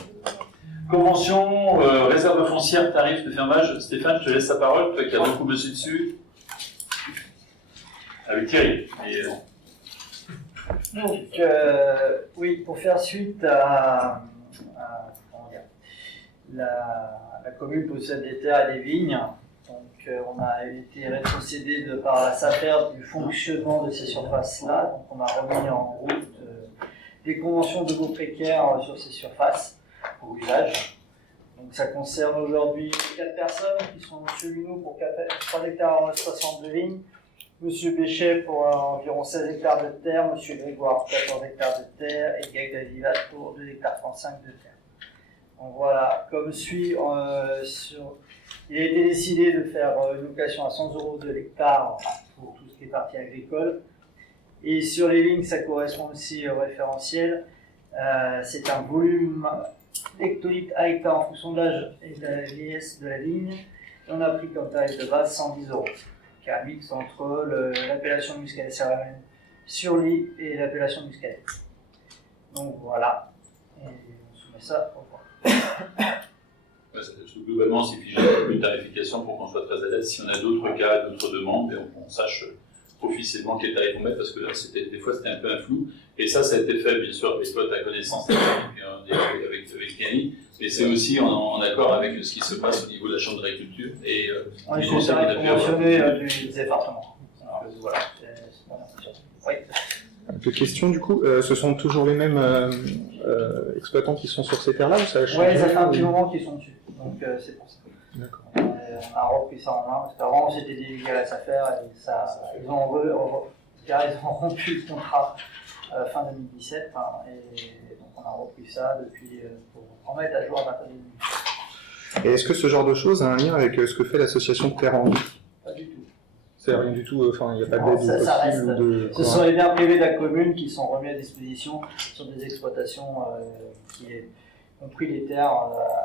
Convention, réserve foncière, tarif de fermage. Stéphane, je te laisse la parole, toi qui as beaucoup bossé dessus. Avec Thierry. Donc, oui, pour faire suite comment dire, la commune possède des terres et des vignes. Donc, on a été rétrocédé de par la SAFER du fonctionnement de ces surfaces-là. Donc, on a remis en route des conventions de baux précaires sur ces surfaces pour usage. Donc, ça concerne aujourd'hui 4 personnes qui sont M. Luneau pour 3 hectares 62 vignes, M. Béchet pour environ 16 hectares de terre, M. Grégoire pour 14 hectares de terre et Gag Davivat pour 2 hectares 35 de terre. Donc voilà, comme suit, il a été décidé de faire une location à 100 € de l'hectare pour tout ce qui est partie agricole. Et sur les lignes, ça correspond aussi au référentiel. C'est un volume hectolitre à hectare en fonction de l'âge et de la vieillesse de la ligne. Et on a pris comme tarif de base 110 €. Qui est un mix entre l'appellation muscadet cérémonielle sur lit et l'appellation muscadet. Donc voilà, et on soumet ça au revoir. Globalement, c'est figé une tarification pour qu'on soit très à l'aise. Si on a d'autres cas, d'autres demandes, on sache officiellement quel tarif on met, parce que là, des fois, c'était un peu un flou. Et ça a été fait, bien sûr, avec toi, ta connaissance avec Kenny, mais c'est aussi en accord avec ce qui se passe au niveau de la Chambre d'agriculture et on est concerné du département. Alors, voilà, oui. Deux questions du coup. Ce sont toujours les mêmes exploitants qui sont sur ces terres-là ou ça a changé? Oui, ça fait un petit moment qu'ils sont dessus, donc c'est pour ça. D'accord. On a repris ça en main, parce qu'avant j'étais délégué à la SAFER et ils ont rompu le contrat fin 2017, hein, et donc on a repris ça depuis pour remettre à jour à partir de 2017. Et est-ce que ce genre de choses a un lien avec ce que fait l'association Terre en Vie? Pas du tout. C'est rien du tout, enfin il n'y a pas Non, d'aide ça reste. possible ou de... Ce sont les biens privés de la commune qui sont remis à disposition sur des exploitations qui ont pris les terres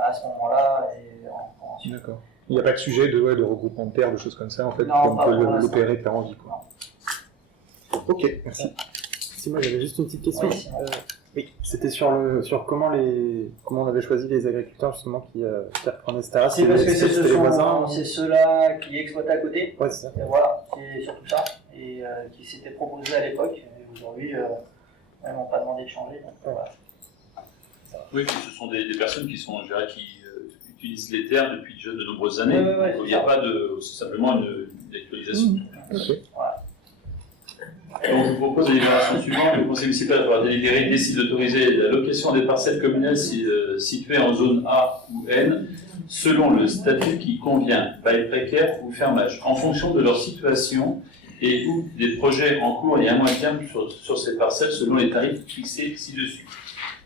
à ce moment-là et en convention. D'accord. Il n'y a pas de sujet de regroupement de terres, de choses comme ça, en fait, Non, comme pas peut pour l'opérer Terre en Vie, quoi. Ok, merci. Si, moi j'avais juste une petite question. Oui, Oui, c'était sur comment on avait choisi les agriculteurs justement qui reprenaient cette terre. C'est parce que c'était les voisins. c'est ceux-là qui exploitaient à côté. Ouais, c'est ça. Et voilà, c'est surtout ça. Et qui s'étaient proposés à l'époque. Et aujourd'hui, ils n'ont pas demandé de changer. Donc, voilà. oui, ce sont des personnes qui sont, je dirais, qui utilisent les terres depuis déjà de nombreuses années. Ouais, il n'y a pas c'est simplement une actualisation. Okay. Voilà. Donc, je vous propose la délibération suivante. Le Conseil municipal va délibérer décide d'autoriser la location des parcelles communales situées en zone A ou N selon le statut qui convient, bail précaire ou fermage, en fonction de leur situation et ou des projets en cours et à moyen terme sur ces parcelles selon les tarifs fixés ci-dessus.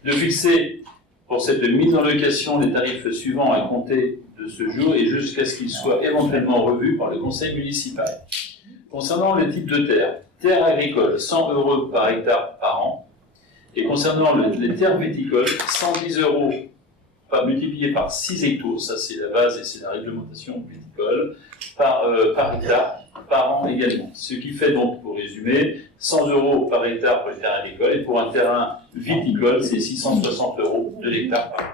De fixer Pour cette mise en location, les tarifs suivants à compter de ce jour et jusqu'à ce qu'ils soient éventuellement revus par le conseil municipal. Concernant le type de terre agricole, 100 € par hectare par an. Et concernant les terres viticoles, 110 € multiplié par 6 hectos, ça c'est la base et c'est la réglementation viticole, par hectare par an également. Ce qui fait donc, pour résumer, 100 € par hectare pour les terrains agricoles et pour un terrain viticole, c'est 660 € de l'hectare par an.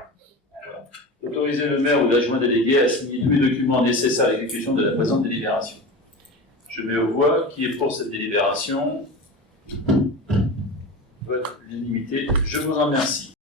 Voilà. Autoriser le maire ou l'adjoint délégué à signer tous les documents nécessaires à l'exécution de la présente délibération. Je mets aux voix qui est pour cette délibération. Vote l'unanimité. Je vous en remercie.